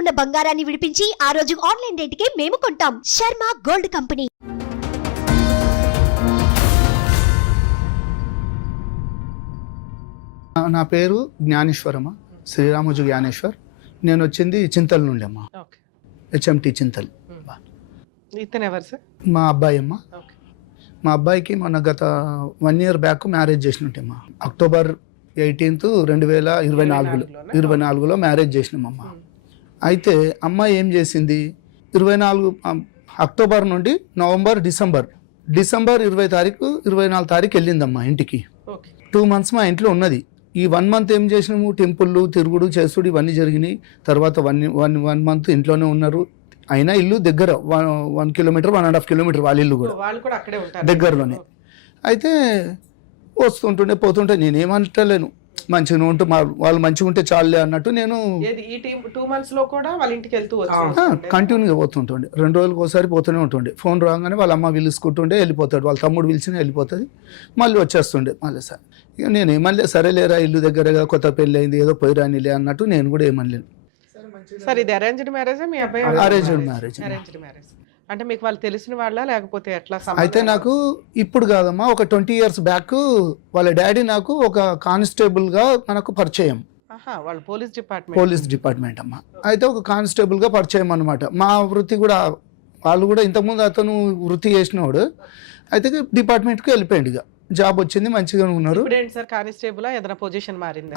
ఉన్న బంగారాన్ని విడిపించి ఆ రోజు ఆన్లైన్ రేటుకే మేము కొంటాం. Sharma gold company. నా పేరు జ్ఞానేశ్వరమ్మ, శ్రీరామోజు జ్ఞానేశ్వర్. నేను వచ్చింది చింతల్ నుండి అమ్మ, హెచ్ఎంటి చింతల్. మా అబ్బాయి అమ్మ. మా అబ్బాయికి మొన్న గత 1 year బ్యాక్ మ్యారేజ్ చేసినట్టమ్మా. అక్టోబర్ 18, 2024లో మ్యారేజ్ చేసినామమ్మ. అయితే అమ్మాయి ఏం చేసింది, 24 అక్టోబర్ నుండి నవంబర్, డిసెంబర్ 20 తారీఖు 24 తారీఖు వెళ్ళిందమ్మా ఇంటికి. 2 months మా ఇంట్లో ఉన్నది. ఈ 1 month ఏం చేసినాము, టెంపుళ్ళు తిరుగుడు చేసుడు ఇవన్నీ జరిగినాయి. తర్వాత 1 month ఇంట్లోనే ఉన్నారు. అయినా ఇల్లు దగ్గర 1 kilometer 1.5 kilometer వాళ్ళ ఇల్లు కూడా దగ్గరలోనే. అయితే వస్తుంటుండే పోతుంటే నేనేమంటలేను, మంచిగా ఉంటూ వాళ్ళు మంచిగా ఉంటే చాలులే అన్నట్టు నేను కంటిన్యూగా పోతుంటుండే. 2 రోజులకు ఒకసారి పోతూనే ఉంటుండే. ఫోన్ రాగానే వాళ్ళ అమ్మ పిలుచుకుంటుండే వెళ్ళిపోతాడు, వాళ్ళ తమ్ముడు పిలిచినా వెళ్ళిపోతుంది, మళ్ళీ వచ్చేస్తుండే. మళ్ళీ సార్ ఇక నేను ఏమనలే, సరేలేరా ఇల్లు దగ్గరగా కొత్త పెళ్ళి అయింది ఏదో పోయి రానిలే అన్నట్టు నేను కూడా ఏమనలేను. సార్ ఇది అరేంజ్డ్ మ్యారేజ్? మీ అబ్బాయి అరేంజ్డ్ మ్యారేజ్. అంటే మీకు వాళ్ళు తెలిసిన వాళ్ళ లేకపోతే ఎట్లా? అయితే నాకు ఇప్పుడు కాదమ్మా, ఒక 20 years బ్యాక్ వాళ్ళ డాడీ నాకు ఒక కానిస్టేబుల్ గా మనకు పరిచయం. వాళ్ళు పోలీస్ డిపార్ట్మెంట్ అమ్మా. అయితే ఒక కానిస్టేబుల్ గా పరిచయం అనమాట. మా వృత్తి కూడా వాళ్ళు కూడా ఇంతకుముందు అతను వృత్తి చేసినవాడు. అయితే డిపార్ట్మెంట్కి వెళ్ళిపోయింది, ఇక జాబ్ వచ్చింది, మంచిగా ఉన్నారు.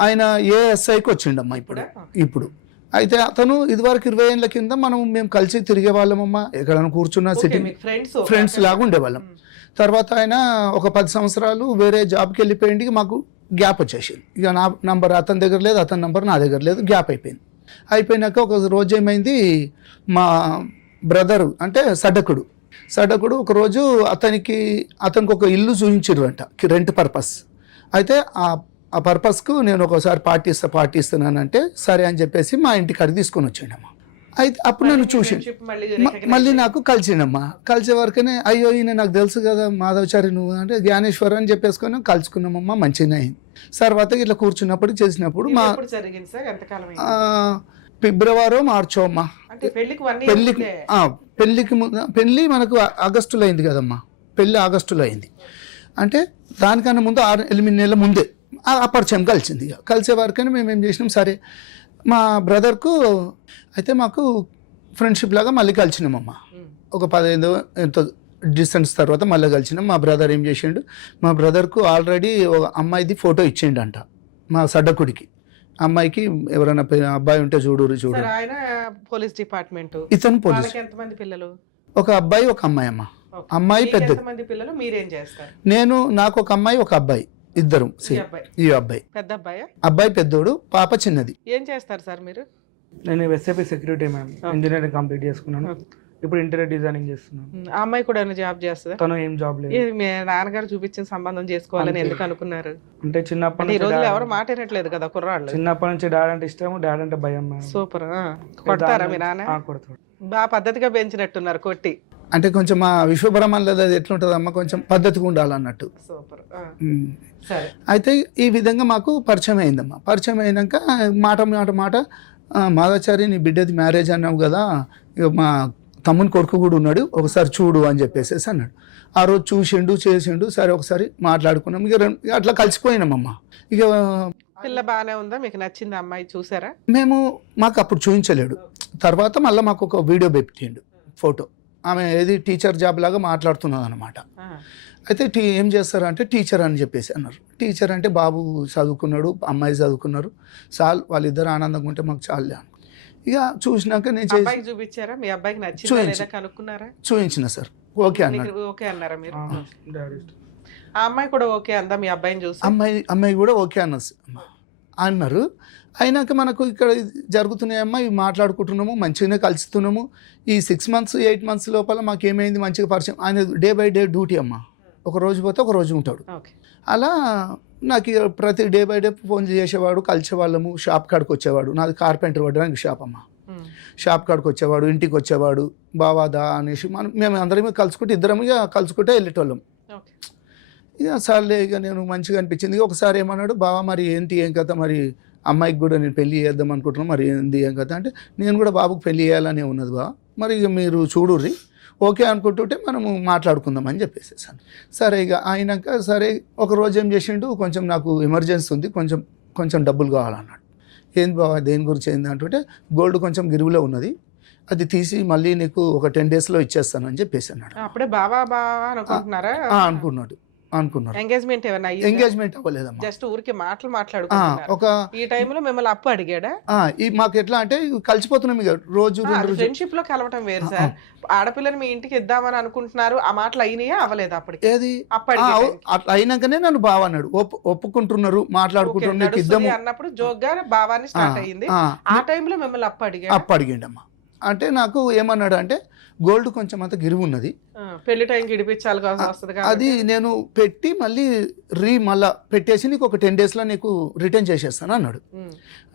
ఆయన ఏఎస్ఐకి వచ్చిండమ్మా ఇప్పుడు. అయితే అతను ఇదివరకు 20 ఏళ్ళ కింద మేము కలిసి తిరిగే వాళ్ళమమ్మా. ఎక్కడైనా కూర్చున్న సిటీ ఫ్రెండ్స్ లాగా ఉండేవాళ్ళం. తర్వాత ఆయన ఒక 10 సంవత్సరాలు వేరే జాబ్కి వెళ్ళిపోయింది. మాకు గ్యాప్ వచ్చేసింది. ఇక నా నంబర్ అతని దగ్గర లేదు, అతని నంబర్ నా దగ్గర లేదు, గ్యాప్ అయిపోయింది. అయిపోయినాక ఒక రోజు ఏమైంది, మా బ్రదరు అంటే సడ్డకుడు ఒకరోజు అతనికి ఒక ఇల్లు చూపించారు అంట, రెంట్ పర్పస్. అయితే ఆ పర్పస్కు నేను ఒకసారి పార్టీ ఇస్తున్నానంటే సరే అని చెప్పేసి మా ఇంటికి అడిగి తీసుకొని వచ్చాడమ్మా. అయితే అప్పుడు నన్ను చూసి మళ్ళీ నాకు కలిసిండమ్మా. కలిసే వరకనే అయ్యో ఈయన నాకు తెలుసు కదా మాధవచారి నువ్వు అంటే జ్ఞానేశ్వర్ అని చెప్పేసుకొని కలుసుకున్నామమ్మా. మంచిగా అయింది. తర్వాత ఇట్లా కూర్చున్నప్పుడు చేసినప్పుడు మా ఫిబ్రవరి మార్చో అమ్మా పెళ్ళి మనకు ఆగస్టులో అయింది కదమ్మా. పెళ్ళి ఆగస్టులో అయింది అంటే దానికన్నా ముందు 8 నెలల ముందే ఆ పరిచయం కలిసింది. కలిసే వరకనే మేము ఏం చేసినాం, సరే మా బ్రదర్కు అయితే మాకు ఫ్రెండ్షిప్ లాగా మళ్ళీ కలిసినామమ్మా. ఒక 15 ఎంతో డిస్టెన్స్ తర్వాత మళ్ళీ కలిసినాం. మా బ్రదర్ ఏం చేసిండు, మా బ్రదర్కు ఆల్రెడీ ఒక అమ్మాయిది ఫోటో ఇచ్చిండంట మా సడ్డకుడికి. అమ్మాయికి ఎవరైనా అబ్బాయి ఉంటే చూడు. Police department. ఇతను పోలీస్. ఒక అబ్బాయి ఒక అమ్మాయి అమ్మ. అమ్మాయి పెద్ద. నాకు ఒక అమ్మాయి ఒక అబ్బాయి, ఇద్దరు. ఈ అబ్బాయి పెద్దోడు, పాప చిన్నది. ఏం చేస్తారు సార్ మీరు? నేను SAP security ma'am, engineering complete చేసుకున్నాను. ఇప్పుడు ఇంటీరియర్ డిజైనింగ్ చేస్తున్నాను. ఆ అమ్మాయి కూడా జాబ్ చేస్తుంది? తను ఏం జాబ్ లేదు. మీ నాన్నగారు చూపించిన సంబంధం చేసుకోవాలని ఎందుకు అనుకున్నారు? అంటే చిన్నప్పటి నుంచి ఎవరు మాట వినట్లేదు కదా కుర్రాళ్ళు. చిన్నప్పటి నుంచి డాడీ అంటే ఇష్టం, డాడీ అంటే భయం. సూపర్. కొడతారా మీ నాన్న? కొడతాడు. బాగా పద్ధతిగా పెంచినట్టున్నారు కొట్టి. అంటే కొంచెం మా విశ్వబ్రహ్మణ్లో అది ఎట్లుంటుంది అమ్మ, కొంచెం పద్ధతిగా ఉండాలన్నట్టు. సూపర్. అయితే ఈ విధంగా మాకు పరిచయం అయిందమ్మా. పరిచయం అయినాక మాట మాధవచారి నీ బిడ్డది మ్యారేజ్ అన్నావు కదా, ఇక మా తమ్ముని కొడుకు కూడా ఉన్నాడు, ఒకసారి చూడు అని చెప్పేసి అన్నాడు. ఆ రోజు చూసిండు చేసిండు, సరే ఒకసారి మాట్లాడుకున్నాం. ఇక అట్లా కలిసిపోయినామమ్మా. ఇక పిల్ల బాగానే ఉందా, మీకు నచ్చింది అమ్మాయి? చూసారా? మాకు అప్పుడు చూపించలేడు. తర్వాత మళ్ళీ మాకు ఒక వీడియో పెట్టిండు, ఫోటో. ఆమె ఏది టీచర్ జాబ్ లాగా మాట్లాడుతున్నది అనమాట. అయితే ఏం చేస్తారంటే టీచర్ అని చెప్పేసి అన్నారు. టీచర్ అంటే బాబు చదువుకున్నాడు, అమ్మాయి చదువుకున్నారు, చాలు వాళ్ళిద్దరు ఆనందంగా ఉంటే మాకు చాలులే. ఇక చూసినాక నేను చూపించారా? మీ అబ్బాయికి నచ్చిందా కనుక్కున్నారా? చూపించిన సార్, ఓకే అన్నాడు. ఓకే అన్నారా మీరు? ఆ అమ్మాయి కూడా ఓకే అందా మీ అబ్బాయిని చూసి? అమ్మాయి కూడా ఓకే అన్నారు. అయినాక మనకు ఇక్కడ జరుగుతున్నాయమ్మా, ఇవి మాట్లాడుకుంటున్నాము, మంచిగానే కలుస్తున్నాము. ఈ 6 months 8 months లోపల మాకు ఏమైంది, మంచిగా పరిచయం. ఆయన డే బై డే డ్యూటీ అమ్మా, ఒక రోజు పోతే ఒక రోజు ఉంటాడు. అలా నాకు ప్రతి డే బై డే ఫోన్ చేసేవాడు, కలిసేవాళ్ళము. షాప్ కాడికి వచ్చేవాడు, నాది కార్పెంటర్ పడడానికి షాప్ అమ్మ. షాప్ కాడికి వచ్చేవాడు, ఇంటికి వచ్చేవాడు, బావాదా అనేసి మేము అందరం కలుసుకుంటే కలుసుకుంటే వెళ్ళేటోళ్ళం. ఇక సార్లే, ఇక నేను మంచిగా అనిపించింది. ఒకసారి ఏమన్నాడు, బావా మరి ఏంటి ఏం కథ, మరి అమ్మాయికి కూడా నేను పెళ్లి చేద్దాం అనుకుంటున్నాను, మరి ఏంది ఏం కదా అంటే నేను కూడా బాబుకు పెళ్లి చేయాలనే ఉన్నది బా, మరి ఇక మీరు చూడుర్రి ఓకే అనుకుంటుంటే మనము మాట్లాడుకుందాం అని చెప్పేసేసాను. సరే ఇక అయినాక సరే ఒక రోజు ఏం చేసిండు, కొంచెం నాకు ఎమర్జెన్సీ ఉంది, కొంచెం డబ్బులు కావాలన్నాడు. ఏంది బాబా దేని గురించి ఏంది అంటుంటే గోల్డ్ కొంచెం గిరువులో ఉన్నది, అది తీసి మళ్ళీ నీకు ఒక 10 daysలో ఇచ్చేస్తాను అని చెప్పేసి అన్నాడు. అప్పుడే బావా అనుకుంటున్నారా? అనుకున్నాడు. ఎంగేజ్మెంట్ ఏమన్నా ఎంగేజ్మెంట్ అవ్వలేదమ్మా, జస్ట్ ఊరికి మాట్లాడుకుంటున్నారు. ఒక ఈ టైంలో మిమ్మల్ని అప్పు అడిగాడా? మాకు ఎట్లా అంటే కలిసిపోతున్నాం ఇక రోజు ఫ్రెండ్షిప్ లో కలవటం వేరు సార్. ఆడపిల్లని మీ ఇంటికి ఇద్దామని అనుకుంటున్నారు, ఆ మాటలు అయినాయా అవ్వలేదు? అప్పటికి ఏది అట్లా అయినాకనే నన్ను బావ అన్నాడు, ఒప్పుకుంటున్నారు మాట్లాడుకుంటున్నారు ఇద్దాము అన్నప్పుడు జోగ్గా బావాన్ని స్టార్ట్ అయ్యింది. ఆ టైంలో మిమ్మల్ని అప్పు అడిగిండమ్మా. అంటే నాకు ఏమన్నాడు అంటే గోల్డ్ కొంచెం అంత గిరివి ఉన్నది, పెళ్లి టైంకి ఇడిపించాలి వస్తుంది, అది నేను పెట్టి మళ్ళీ మళ్ళా పెట్టేసి నీకు ఒక 10 daysలో నీకు రిటర్న్ చేసేస్తాను అన్నాడు.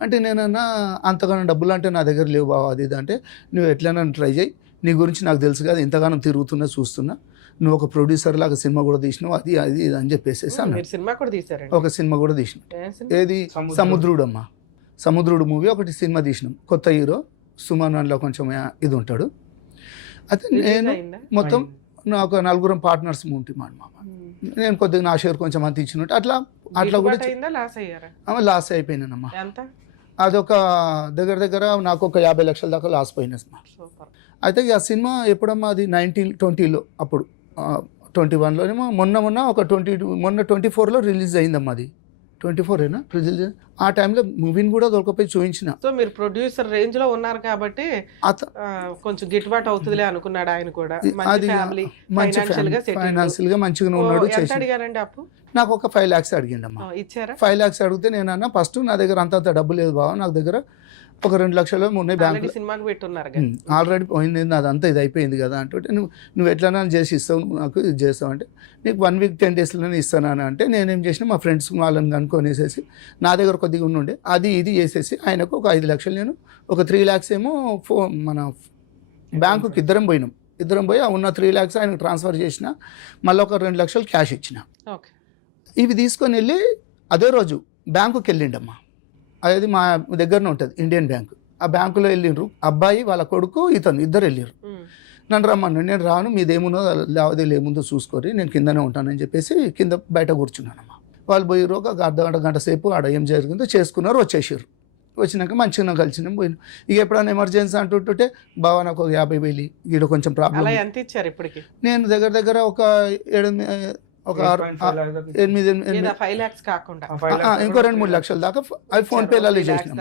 అంటే నేనన్నా అంతగానో డబ్బులు అంటే నా దగ్గర లేవు బావ అది ఇది అంటే, నువ్వు ఎట్లైనా ట్రై చేయి, నీ గురించి నాకు తెలుసు కదా, ఇంతగానో తిరుగుతున్నా చూస్తున్నా, నువ్వు ఒక ప్రొడ్యూసర్ లాగా సినిమా కూడా తీసినావు, అది అది ఇది అని చెప్పేసి అన్నాడు. సినిమా కూడా తీసారు? ఒక సినిమా కూడా తీసినాం. ఏది సముద్రుడు అమ్మా, సముద్రుడు మూవీ ఒకటి సినిమా తీసినాం. కొత్త హీరో సుమన్లో కొంచెం ఇది ఉంటాడు. అయితే నేను మొత్తం నాకు 4 పార్ట్నర్స్ ఉంటాం అన్నమాట. నేను కొద్దిగా నా షేర్ కొంచెం అంత ఇచ్చినట్టు అట్లా కూడా లాస్ అయిపోయినానమ్మా. అదొక దగ్గర నాకు ఒక 50 లక్షల దాకా లాస్ పోయినా. అయితే ఆ సినిమా ఎప్పుడమ్మా అది 1920లో, అప్పుడు 21లోనేమో మొన్న ఒక 24లో రిలీజ్ అయిందమ్మా. అది 24ఏనా రిలీజ్? ఆ టైంలో మూవీని కూడా దొరకపోయి చూపించిన. సో మీరు ప్రొడ్యూసర్ రేంజ్ లో ఉన్నారు కాబట్టి కొంచెం గిట్టుబాటు అవుతుందిలే అనుకున్నాడు ఆయన కూడా. అది ఫైనాన్షియల్ గా మంచిగా ఉన్నాడు. అడిగారండి అప్పు? నాకు ఒక 5 lakhs అడిగిండమ్మా. ఇచ్చారా? 5 lakhs అడిగితే నేను అన్న ఫస్ట్ నా దగ్గర అంత డబ్బు లేదు బావ, నాకు దగ్గర ఒక 2 లక్షలు ఉన్నాయి బ్యాంక్, సినిమాకి పెట్టున్నారు, ఆల్రెడీ పోయింది అదంతా ఇది అయిపోయింది కదా అంటే, నువ్వు ఎట్లన్నా చేసి ఇస్తావు, నాకు ఇది చేస్తావు అంటే నీకు 1 week 10 daysలోనే ఇస్తాను అంటే నేనేం చేసిన మా ఫ్రెండ్స్ వాళ్ళని కనుక్కొనేసేసి నా దగ్గర కొద్దిగా ఉండే అది ఇది చేసేసి ఆయనకు ఒక 5 లక్షలు, నేను ఒక 3 lakhs ఏమో మన బ్యాంకుకి ఇద్దరం పోయి ఉన్న 3 lakhs ఆయనకు ట్రాన్స్ఫర్ చేసిన, మళ్ళీ ఒక 2 లక్షలు క్యాష్ ఇచ్చిన. ఇవి తీసుకొని వెళ్ళి అదే రోజు బ్యాంకుకి వెళ్ళిండమ్మా. అది మా దగ్గరనే ఉంటుంది ఇండియన్ బ్యాంక్. ఆ బ్యాంకులో వెళ్ళిండ్రు, అబ్బాయి వాళ్ళ కొడుకు ఇతను ఇద్దరు వెళ్ళారు. నన్ను రమ్మన్నాడు, నేను రాను, మీదేముందో లావాదేవీలు ఏముందో చూసుకోరి, నేను కిందనే ఉంటానని చెప్పేసి కింద బయట కూర్చున్నానమ్మా. వాళ్ళు పోయిరు, ఒక గంట సేపు ఆడ ఏం జరిగిందో చేసుకున్నారు, వచ్చేసారు. వచ్చినాక మంచిగా కలిసినాం పోయినాం. ఇక ఎప్పుడైనా ఎమర్జెన్సీ అంటుంటే బావ నాకు ఒక 50,000 ఈడ కొంచెం ప్రాబ్లం. ఎంత ఇచ్చారు ఇప్పటికి? నేను దగ్గర ఒక 5 lakhs కాకుండా ఇంకో 2-3 లక్షల దాకా అవి ఫోన్ పేలలో చేసినాం.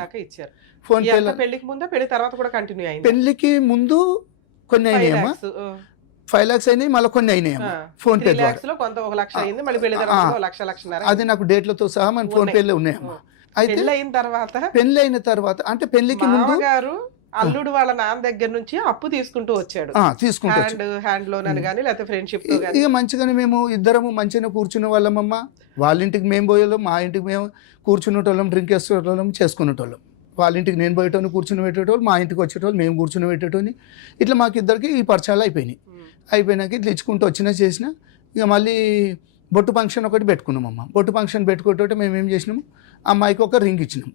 ఫోన్ పే పెళ్లికి ముందు పెళ్లి తర్వాత కూడా కంటిన్యూ అయింది? పెళ్లికి ముందు కొన్ని అయినాయమ్మా, 5 lakhs అయినాయి, మళ్ళీ కొన్ని అయినాయమ్మా ఫోన్ పే ద్వారా. అది నాకు డేట్లతో సహా మన ఫోన్ పేలో ఉన్నాయమ్మా. అయితే పెళ్లి అయిన తర్వాత అంటే పెళ్లికి ముందు అల్లుడు వాళ్ళ నాన్న దగ్గర నుంచి అప్పు తీసుకుంటూ వచ్చాడు, హ్యాండ్ లోన్ అని కానీ లేకపోతే ఫ్రెండ్షిప్. ఇక మంచిగానే మేము ఇద్దరము మంచిగా కూర్చునే వాళ్ళమమ్మా. వాళ్ళ ఇంటికి మేము పోయేవాళ్ళం, మా ఇంటికి మేము కూర్చునేటోళ్ళం, డ్రింక్ వేసేటోళ్ళం, చేసుకునేటోళ్ళం. వాళ్ళ ఇంటికి నేను పోయేటోని కూర్చుని పెట్టేటోళ్ళు, మా ఇంటికి వచ్చేటోళ్ళు, మేము కూర్చుని పెట్టేటోని. ఇట్లా మాకు ఇద్దరికి ఈ పరిచయాలు అయిపోయినాక ఇట్లా ఇచ్చుకుంటూ చేసిన. ఇక మళ్ళీ బొట్టు ఫంక్షన్ ఒకటి పెట్టుకున్నామమ్మా. బొట్టు ఫంక్షన్ పెట్టుకుంటుంటే మేము ఏం చేసినాము, అమ్మాయికి ఒక రింగ్ ఇచ్చినాం.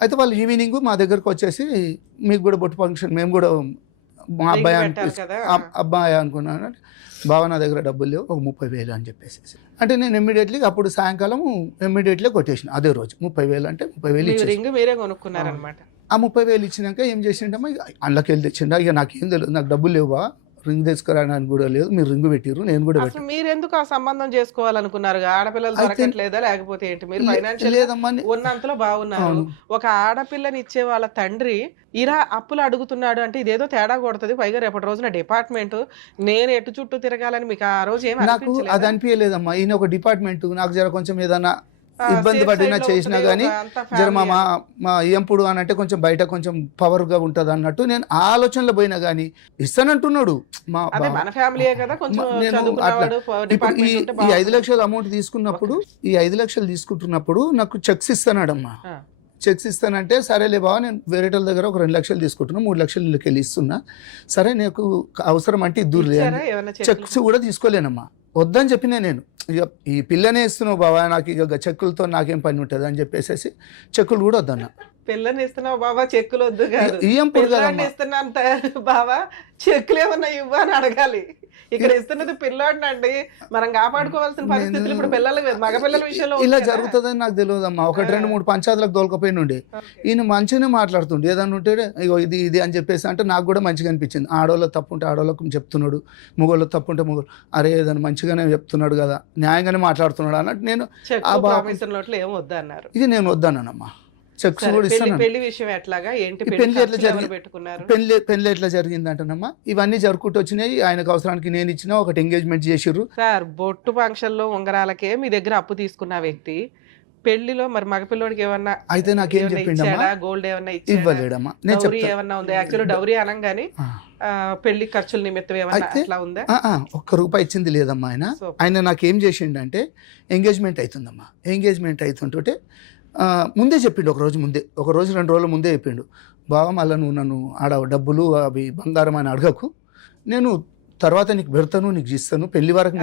అయితే వాళ్ళు ఈవినింగ్ మా దగ్గరకు వచ్చేసి మీకు కూడా బొట్టు ఫంక్షన్, మేము కూడా మా అబ్బాయి అనుకున్నాను. బావ నా దగ్గర డబ్బులు లేవు, ఒక 30,000 అని చెప్పేసి అంటే నేను ఇమ్మీడియట్లీ అప్పుడు సాయంకాలం కొట్టేసిన. అదే రోజు 30,000 అంటే 30,000 మీరే కొనుక్కున్నారనమాట. ఆ 30,000 ఇచ్చినాక ఏం చేసిండమ్మా, అందులోకి వెళ్ళి తెచ్చిండ. ఇక నాకేం తెలియదు, నాకు డబ్బులు లేవా, రింగ్ తీసుకురావడానికి కూడా లేదు, మీరు రింగ్ పెట్టిర్రు, నేను కూడా పెట్టాను. మీరు ఎందుకు ఆ సంబంధం చేసుకోవాలనుకున్నారు? ఆడపిల్లలు దొరకట్లేదా లేకపోతే ఏంటి? మీరు ఫైనాన్షియల్ ఉన్నంతలో బాగున్నారు. ఒక ఆడపిల్లని ఇచ్చే వాళ్ళ తండ్రి ఇలా అప్పులు అడుగుతున్నాడు అంటే ఇదేదో తేడా కొడుతుంది. పైగా రేపటి రోజున డిపార్ట్మెంట్ నేను ఎటు చుట్టూ తిరగాలని మీకు ఆ రోజు ఏమి నాకు అది అనిపించలేదమ్మా. ఈయన ఒక డిపార్ట్మెంట్, నాకు జర కొంచెం ఏదన్నా ఇబ్బంది పడినా చేసినా కానీ జర మా ఎంపుడు అని అంటే కొంచెం బయట కొంచెం పవర్గా ఉంటుంది అన్నట్టు నేను ఆ ఆలోచనలో పోయినా కానీ ఇస్తానంటున్నాడు. ఈ 5 లక్షల అమౌంట్ తీసుకున్నప్పుడు, ఈ 5 లక్షలు తీసుకుంటున్నప్పుడు నాకు చెక్స్ ఇస్తానాడమ్మా. చెక్స్ ఇస్తానంటే సరేలే బావ, నేను వేరే వాళ్ళ దగ్గర ఒక 2 లక్షలు తీసుకుంటున్నా, 3 లక్షలు వెళ్ళి ఇస్తున్నా, సరే నీకు అవసరం అంటే ఇద్దరు చెక్స్ కూడా తీసుకోలేనమ్మా. వద్దని చెప్పినా నేను ఇక ఈ పిల్లనే ఇస్తున్నావు బాబా, నాకు ఇక చెక్కులతో నాకేం పని ఉంటుంది అని చెప్పేసి చెక్కులు కూడా వద్దన్నా. పిల్లని ఇస్తున్నావు బాబా చెక్కులు వద్దు కాదు, ఇయ్యం పిల్లాడిని ఇస్తున్నాను బాబా చెక్కులు ఏమన్నా ఇవ్వని అడగాలి. ఇక్కడ ఇస్తున్నది పిల్లాడిని అండి, మనం కాపాడుకోవాల్సిన పరిస్థితులు ఇప్పుడు పిల్లలు మగ పిల్లల విషయంలో ఇలా జరుగుతుందని నాకు తెలియదమ్మా. 1-2-3 పంచాయతీలకు దొరకపోయిన ఉండే ఈయన మంచిగానే మాట్లాడుతుండే, ఏదన్నా ఉంటే ఇగో ఇది ఇది అని చెప్పేసి అంటే నాకు కూడా మంచిగా అనిపించింది. ఆడవాళ్ళకి తప్పు ఉంటే ఆడవాళ్ళకు చెప్తున్నాడు, మగవాళ్ళకి తప్పు ఉంటే మగవాళ్ళు అరే ఏదైనా మంచిగానే చెప్తున్నాడు కదా, న్యాయంగానే మాట్లాడుతున్నాడు అన్నట్టు నేను ఏం వద్దా అన్నారు. ఇది నేను వద్దన్నానమ్మా. చెక్స్ కూడా ఇస్తాను. పెళ్లి విషయం ఎట్లాగా ఏంటి, పెళ్లి ఎట్లా పెట్టుకున్నారు, పెళ్లి ఎట్లా జరిగింది అంటేనమ్మా, ఇవన్నీ జరుపుకుంటూ వచ్చినాయి. ఆయనకు అవసరానికి నేను ఇచ్చిన ఒకటి ఎంగేజ్మెంట్ చేసిర్రు సార్. బొట్టు ఫంక్షన్ లో ఉంగరాలకే మీ దగ్గర అప్పు తీసుకున్న వ్యక్తి పెళ్లిలో మరి మగపిల్లోడికి ఏమన్నా అయితే నాకేం చెప్పిండమ్మా, గోల్డ్ ఏమన్నా ఇవ్వలేడమ్మా. డౌరీ ఏమన్నా ఉందా? యాక్చువల్లీ డౌరీ అనగానే పెళ్లి ఖర్చుల నిమిత్తం ఏమన్నా అట్లా ఉందా? ₹1 ఇచ్చింది లేదమ్మా. ఆయన నాకేం చేసిండంటే ఎంగేజ్మెంట్ అవుతుందమ్మా, ఎంగేజ్మెంట్ అవుతుంటే ముందే చెప్పిండు, ఒక రోజు 2 రోజుల ముందే చెప్పిండు, బావ మళ్ళీ నువ్వు నన్ను ఆడ డబ్బులు అవి బంగారం అని అడగకు, నేను తర్వాత నీకు పెడతాను, నీకు ఇస్తాను, పెళ్లి వరకు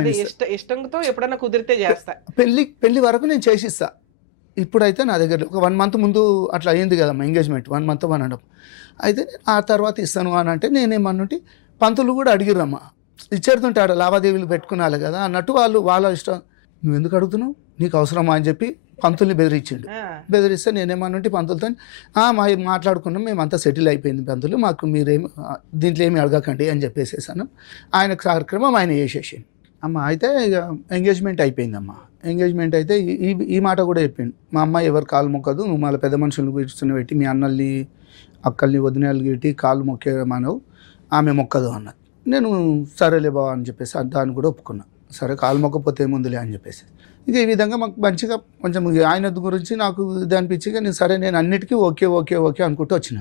ఇష్టంతో ఎప్పుడన్నా కుదిరితే చేస్తా, పెళ్లి వరకు నేను చేసిస్తా. ఇప్పుడైతే నా దగ్గర ఒక 1 మంత్ ముందు అట్లా అయ్యింది కదమ్మా ఎంగేజ్మెంట్, 1 మంత్ 1.5. అయితే ఆ తర్వాత ఇస్తాను అని అంటే నేనేమన్నుంటే పంతులు కూడా అడిగిరమ్మా, ఇచ్చేడుతుంటే ఆడ లావాదేవీలు పెట్టుకున్నాలి కదా అన్నట్టు వాళ్ళ ఇష్టం. నువ్వు ఎందుకు అడుగుతున్నావు, నీకు అవసరమా అని చెప్పి పంతుల్ని బెదిరిస్తే నేనేమన్నుంటే పంతులతో మాట్లాడుకున్నాం, మేమంతా సెటిల్ అయిపోయింది పంతులు, మాకు మీరేమి దీంట్లో ఏమి అడగకండి అని చెప్పేసేసాను. ఆయన కార్యక్రమం ఆయన చేసేసింది అమ్మ. అయితే ఇక ఎంగేజ్మెంట్ అయిపోయిందమ్మా. ఎంగేజ్మెంట్ అయితే ఈ మాట కూడా చెప్పిండు, మా అమ్మాయి ఎవరు కాలు మొక్కదు, నువ్వు మళ్ళీ పెద్ద మనుషులను కూర్చుని పెట్టి మీ అన్నల్ని అక్కల్ని వదినాలు పెట్టి కాలు మొక్కేమనవు, ఆమె మొక్కదు అన్నది. నేను సరేలే బావ అని చెప్పేసి దాన్ని కూడా ఒప్పుకున్నా. సరే కాలు మొక్కపోతే ఏముందిలే అని చెప్పేసి ఇక ఈ విధంగా మాకు మంచిగా కొంచెం ఆయన గురించి నాకు ఇది అనిపించి నేను అన్నిటికీ ఓకే అనుకుంటూ వచ్చిన.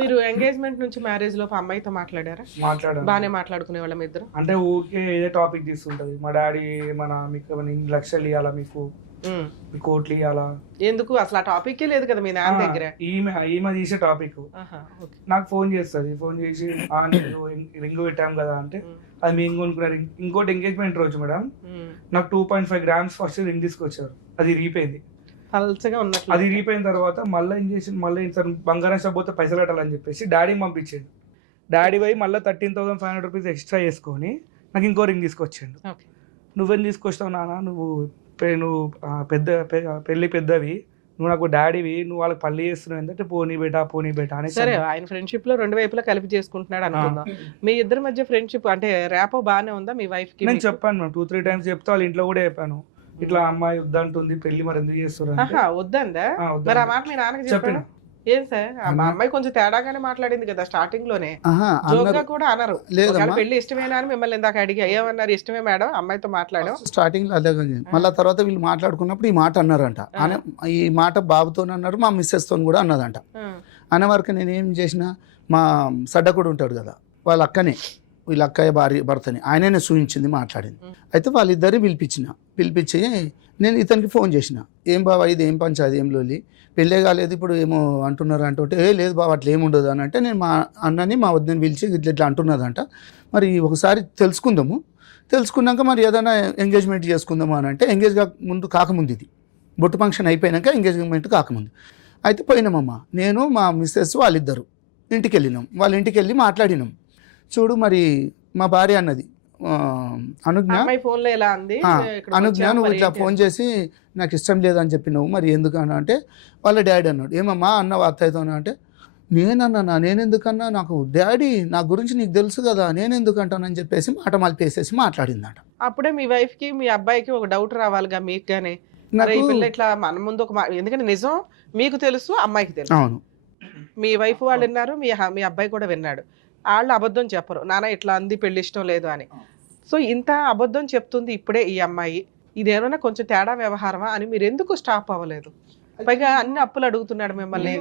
మీరు ఎంగేజ్మెంట్ నుంచి మ్యారేజ్ లోపు అమ్మాయితో మాట్లాడారా? బాగానే మాట్లాడుకునే వాళ్ళం ఇద్దరు. అంటే ఊరికే ఏదో టాపిక్ తీసుకుంటది, మా డాడీ మీకు 2 లక్షలు ఇవ్వాలా, మీకు కోట్లు ఇవ్వాలా, ఎందుకు అసలు ఆ టాపిక్ లేదు కదా మీ నాన్న దగ్గర. ఈమె తీసే టాపిక్ నాకు ఫోన్ చేస్తుంది, ఫోన్ చేసి రింగ్ పెట్టాం కదా అంటే అది మేము కొనుక్కున్నారు. ఇంకోటి ఎంగేజ్మెంట్ రోజు మేడం నాకు 2.5 grams ఫస్ట్ రింగ్ తీసుకొచ్చారు, అది రీపోయింది. అది రీపోయిన తర్వాత మళ్ళీ ఏం చేసి బంగారం షాప్ పోతే పైసలు కట్టాలని చెప్పేసి డాడీని పంపించాడు. డాడీ పోయి మళ్ళీ 13,500 రూపీస్ ఎక్స్ట్రా చేసుకొని నాకు ఇంకో రింగ్ తీసుకొచ్చాడు. నువ్వేం తీసుకొస్తావు నాన్న, నువ్వు పెళ్లి పెద్దవి, నువ్వు నాకు డాడీవి, నువ్వు వాళ్ళకి పల్లి చేస్తున్నావు ఏంటంటే పోనీ బేటా అని. సరే ఆయన ఫ్రెండ్షిప్ లో 2 వైపులా కలిపి చేసుకుంటున్నాడు అనుకుందాం. మీ ఇద్దరి మధ్య ఫ్రెండ్షిప్ అంటే ర్యాపో బాగానే ఉందా మీ వైఫ్ కి? నేను చెప్పాను 2-3 times చెప్తే వాళ్ళ ఇంట్లో కూడా చెప్పాను, ఇట్లా అమ్మాయి వద్దంటుంది, పెళ్లి మరి ఎందుకు చేస్తున్నారు వద్దందా? మరి ఆ మాట మీ నాన్నకి చెప్పాను. ఏం సార్ మా అమ్మాయి కొంచెం తేడాగానే మాట్లాడింది కదా స్టార్టింగ్ లోనే, జోక్గా కూడా అన్నారు పెళ్లి ఇష్టమేనా అని మిమ్మల్ని ఇందాక అడిగి ఏమన్నారు, ఇష్టమే మేడం అమ్మాయితో మాట్లాడాం స్టార్టింగ్ లో అదే. మళ్ళీ తర్వాత వీళ్ళు మాట్లాడుకున్నప్పుడు ఈ మాట అన్నారంట, ఈ మాట బాబుతో అన్నారు, మా మిస్సెస్ తో కూడా అన్నదంట. అనే వరకు నేను ఏం చేసిన, మా సడ్డకుడు ఉంటాడు కదా వాళ్ళ అక్కనే, వీళ్ళ అక్కయ్య భర్తని ఆయననే చూపించింది, మాట్లాడింది. అయితే వాళ్ళిద్దరు పిలిపించి నేను ఇతనికి ఫోన్ చేసిన, ఏం బాబా ఇది ఏం పంచాది, ఏం లోలి, పెళ్ళే కాలేదు ఇప్పుడు ఏమో అంటున్నారు అంటుంటే లేదు బాబా అట్లా ఏముండదు అని అంటే, నేను మా అన్నని మా వద్దని పిలిచి ఇట్లా అంటున్నదంట, మరి ఒకసారి తెలుసుకున్నాక మరి ఏదైనా ఎంగేజ్మెంట్ చేసుకుందాము అని అంటే, కాకముందు ఇది బొట్టు ఫంక్షన్ అయిపోయాక ఎంగేజ్మెంట్ కాకముందు అయితే పోయినామమ్మా. నేను మా మిస్సెస్ వాళ్ళిద్దరు ఇంటికి వెళ్ళినాం, వాళ్ళ ఇంటికి వెళ్ళి మాట్లాడినాం. చూడు మరి మా భార్య అన్నది అనుజ్ఞ నువ్వు ఇట్లా ఫోన్ చేసి నాకు ఇష్టం లేదని చెప్పినావు, మరి ఎందుకన్నా అంటే వాళ్ళ డాడీ అన్నాడు, ఏమమ్మా అన్న అత్తయ్యతో అంటే, నేనెందుకన్నా, నాకు డాడీ నా గురించి నీకు తెలుసు కదా, నేనెందుకంటానని చెప్పేసి మాట మలిపేసేసి మాట్లాడిందట. అప్పుడే మీ వైఫ్ కి మీ అబ్బాయికి ఒక డౌట్ రావాలిగా మీకు గానీ, ఇట్లా మన ముందు ఒక ఎందుకంటే నిజం మీకు తెలుసు అమ్మాయికి తెలుసు. అవును, మీ వైఫ్ వాళ్ళు విన్నారు, మీ అబ్బాయి కూడా విన్నాడు. వాళ్ళు అబద్ధం చెప్పరు, నాన్న ఇట్లా అంది పెళ్లి ఇష్టం లేదు అని. సో ఇంత అబద్ధం చెప్తుంది ఇప్పుడే ఈ అమ్మాయి, ఇదేమైనా కొంచెం తేడా వ్యవహారమా అని మీరు ఎందుకు స్టాప్ అవ్వలేదు? పైగా అన్ని అప్పులు అడుగుతున్నాడు మిమ్మల్ని.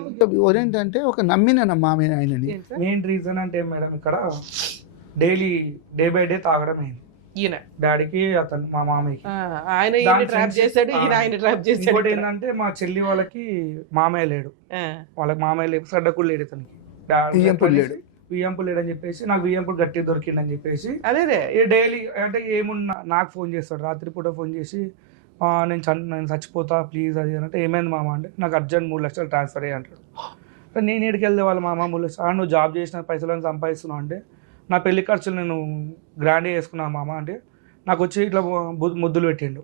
ఏంటంటే ఒక నమ్మినమ్మా ఆయనని. మెయిన్ రీజన్ అంటే మేడం ఇక్కడ డైలీ డే బై డే తాగడం అయింది ఈయన డాడీకి, అతను మా మామయ్యకి. ఆయన ట్రాప్ చేశాడు, ఈయన ఆయన ట్రాప్ చేశాడు. ఇంకోటి ఏంటంటే మా చెల్లి వాళ్ళకి మామయ్య లేడు, వాళ్ళకి మామయ్య లేడు, సడ్డకుడు లేడు, ఇతనికి వియ్యంపులు లేడని చెప్పేసి నాకు వియ్యంపులు గట్టి దొరికిందని చెప్పేసి అదే డైలీ అంటే ఏమున్నా నాకు ఫోన్ చేస్తాడు, రాత్రిపూట ఫోన్ చేసి నేను చచ్చిపోతా ప్లీజ్ అది అంటే ఏమైంది మామ అంటే నాకు అర్జెంట్ 3 లక్షలు ట్రాన్స్ఫర్ అయ్యి అంటాడు. నేను ఏడికి వెళ్తే వాళ్ళ మామ 3 లక్షలు నువ్వు జాబ్ చేసిన పైసలను సంపాదిస్తున్నావు అంటే నా పెళ్లి ఖర్చులు నేను గ్రాండ్గా వేసుకున్నాను మామ అంటే నాకు వచ్చి ఇట్లా ముద్దులు పెట్టిండు,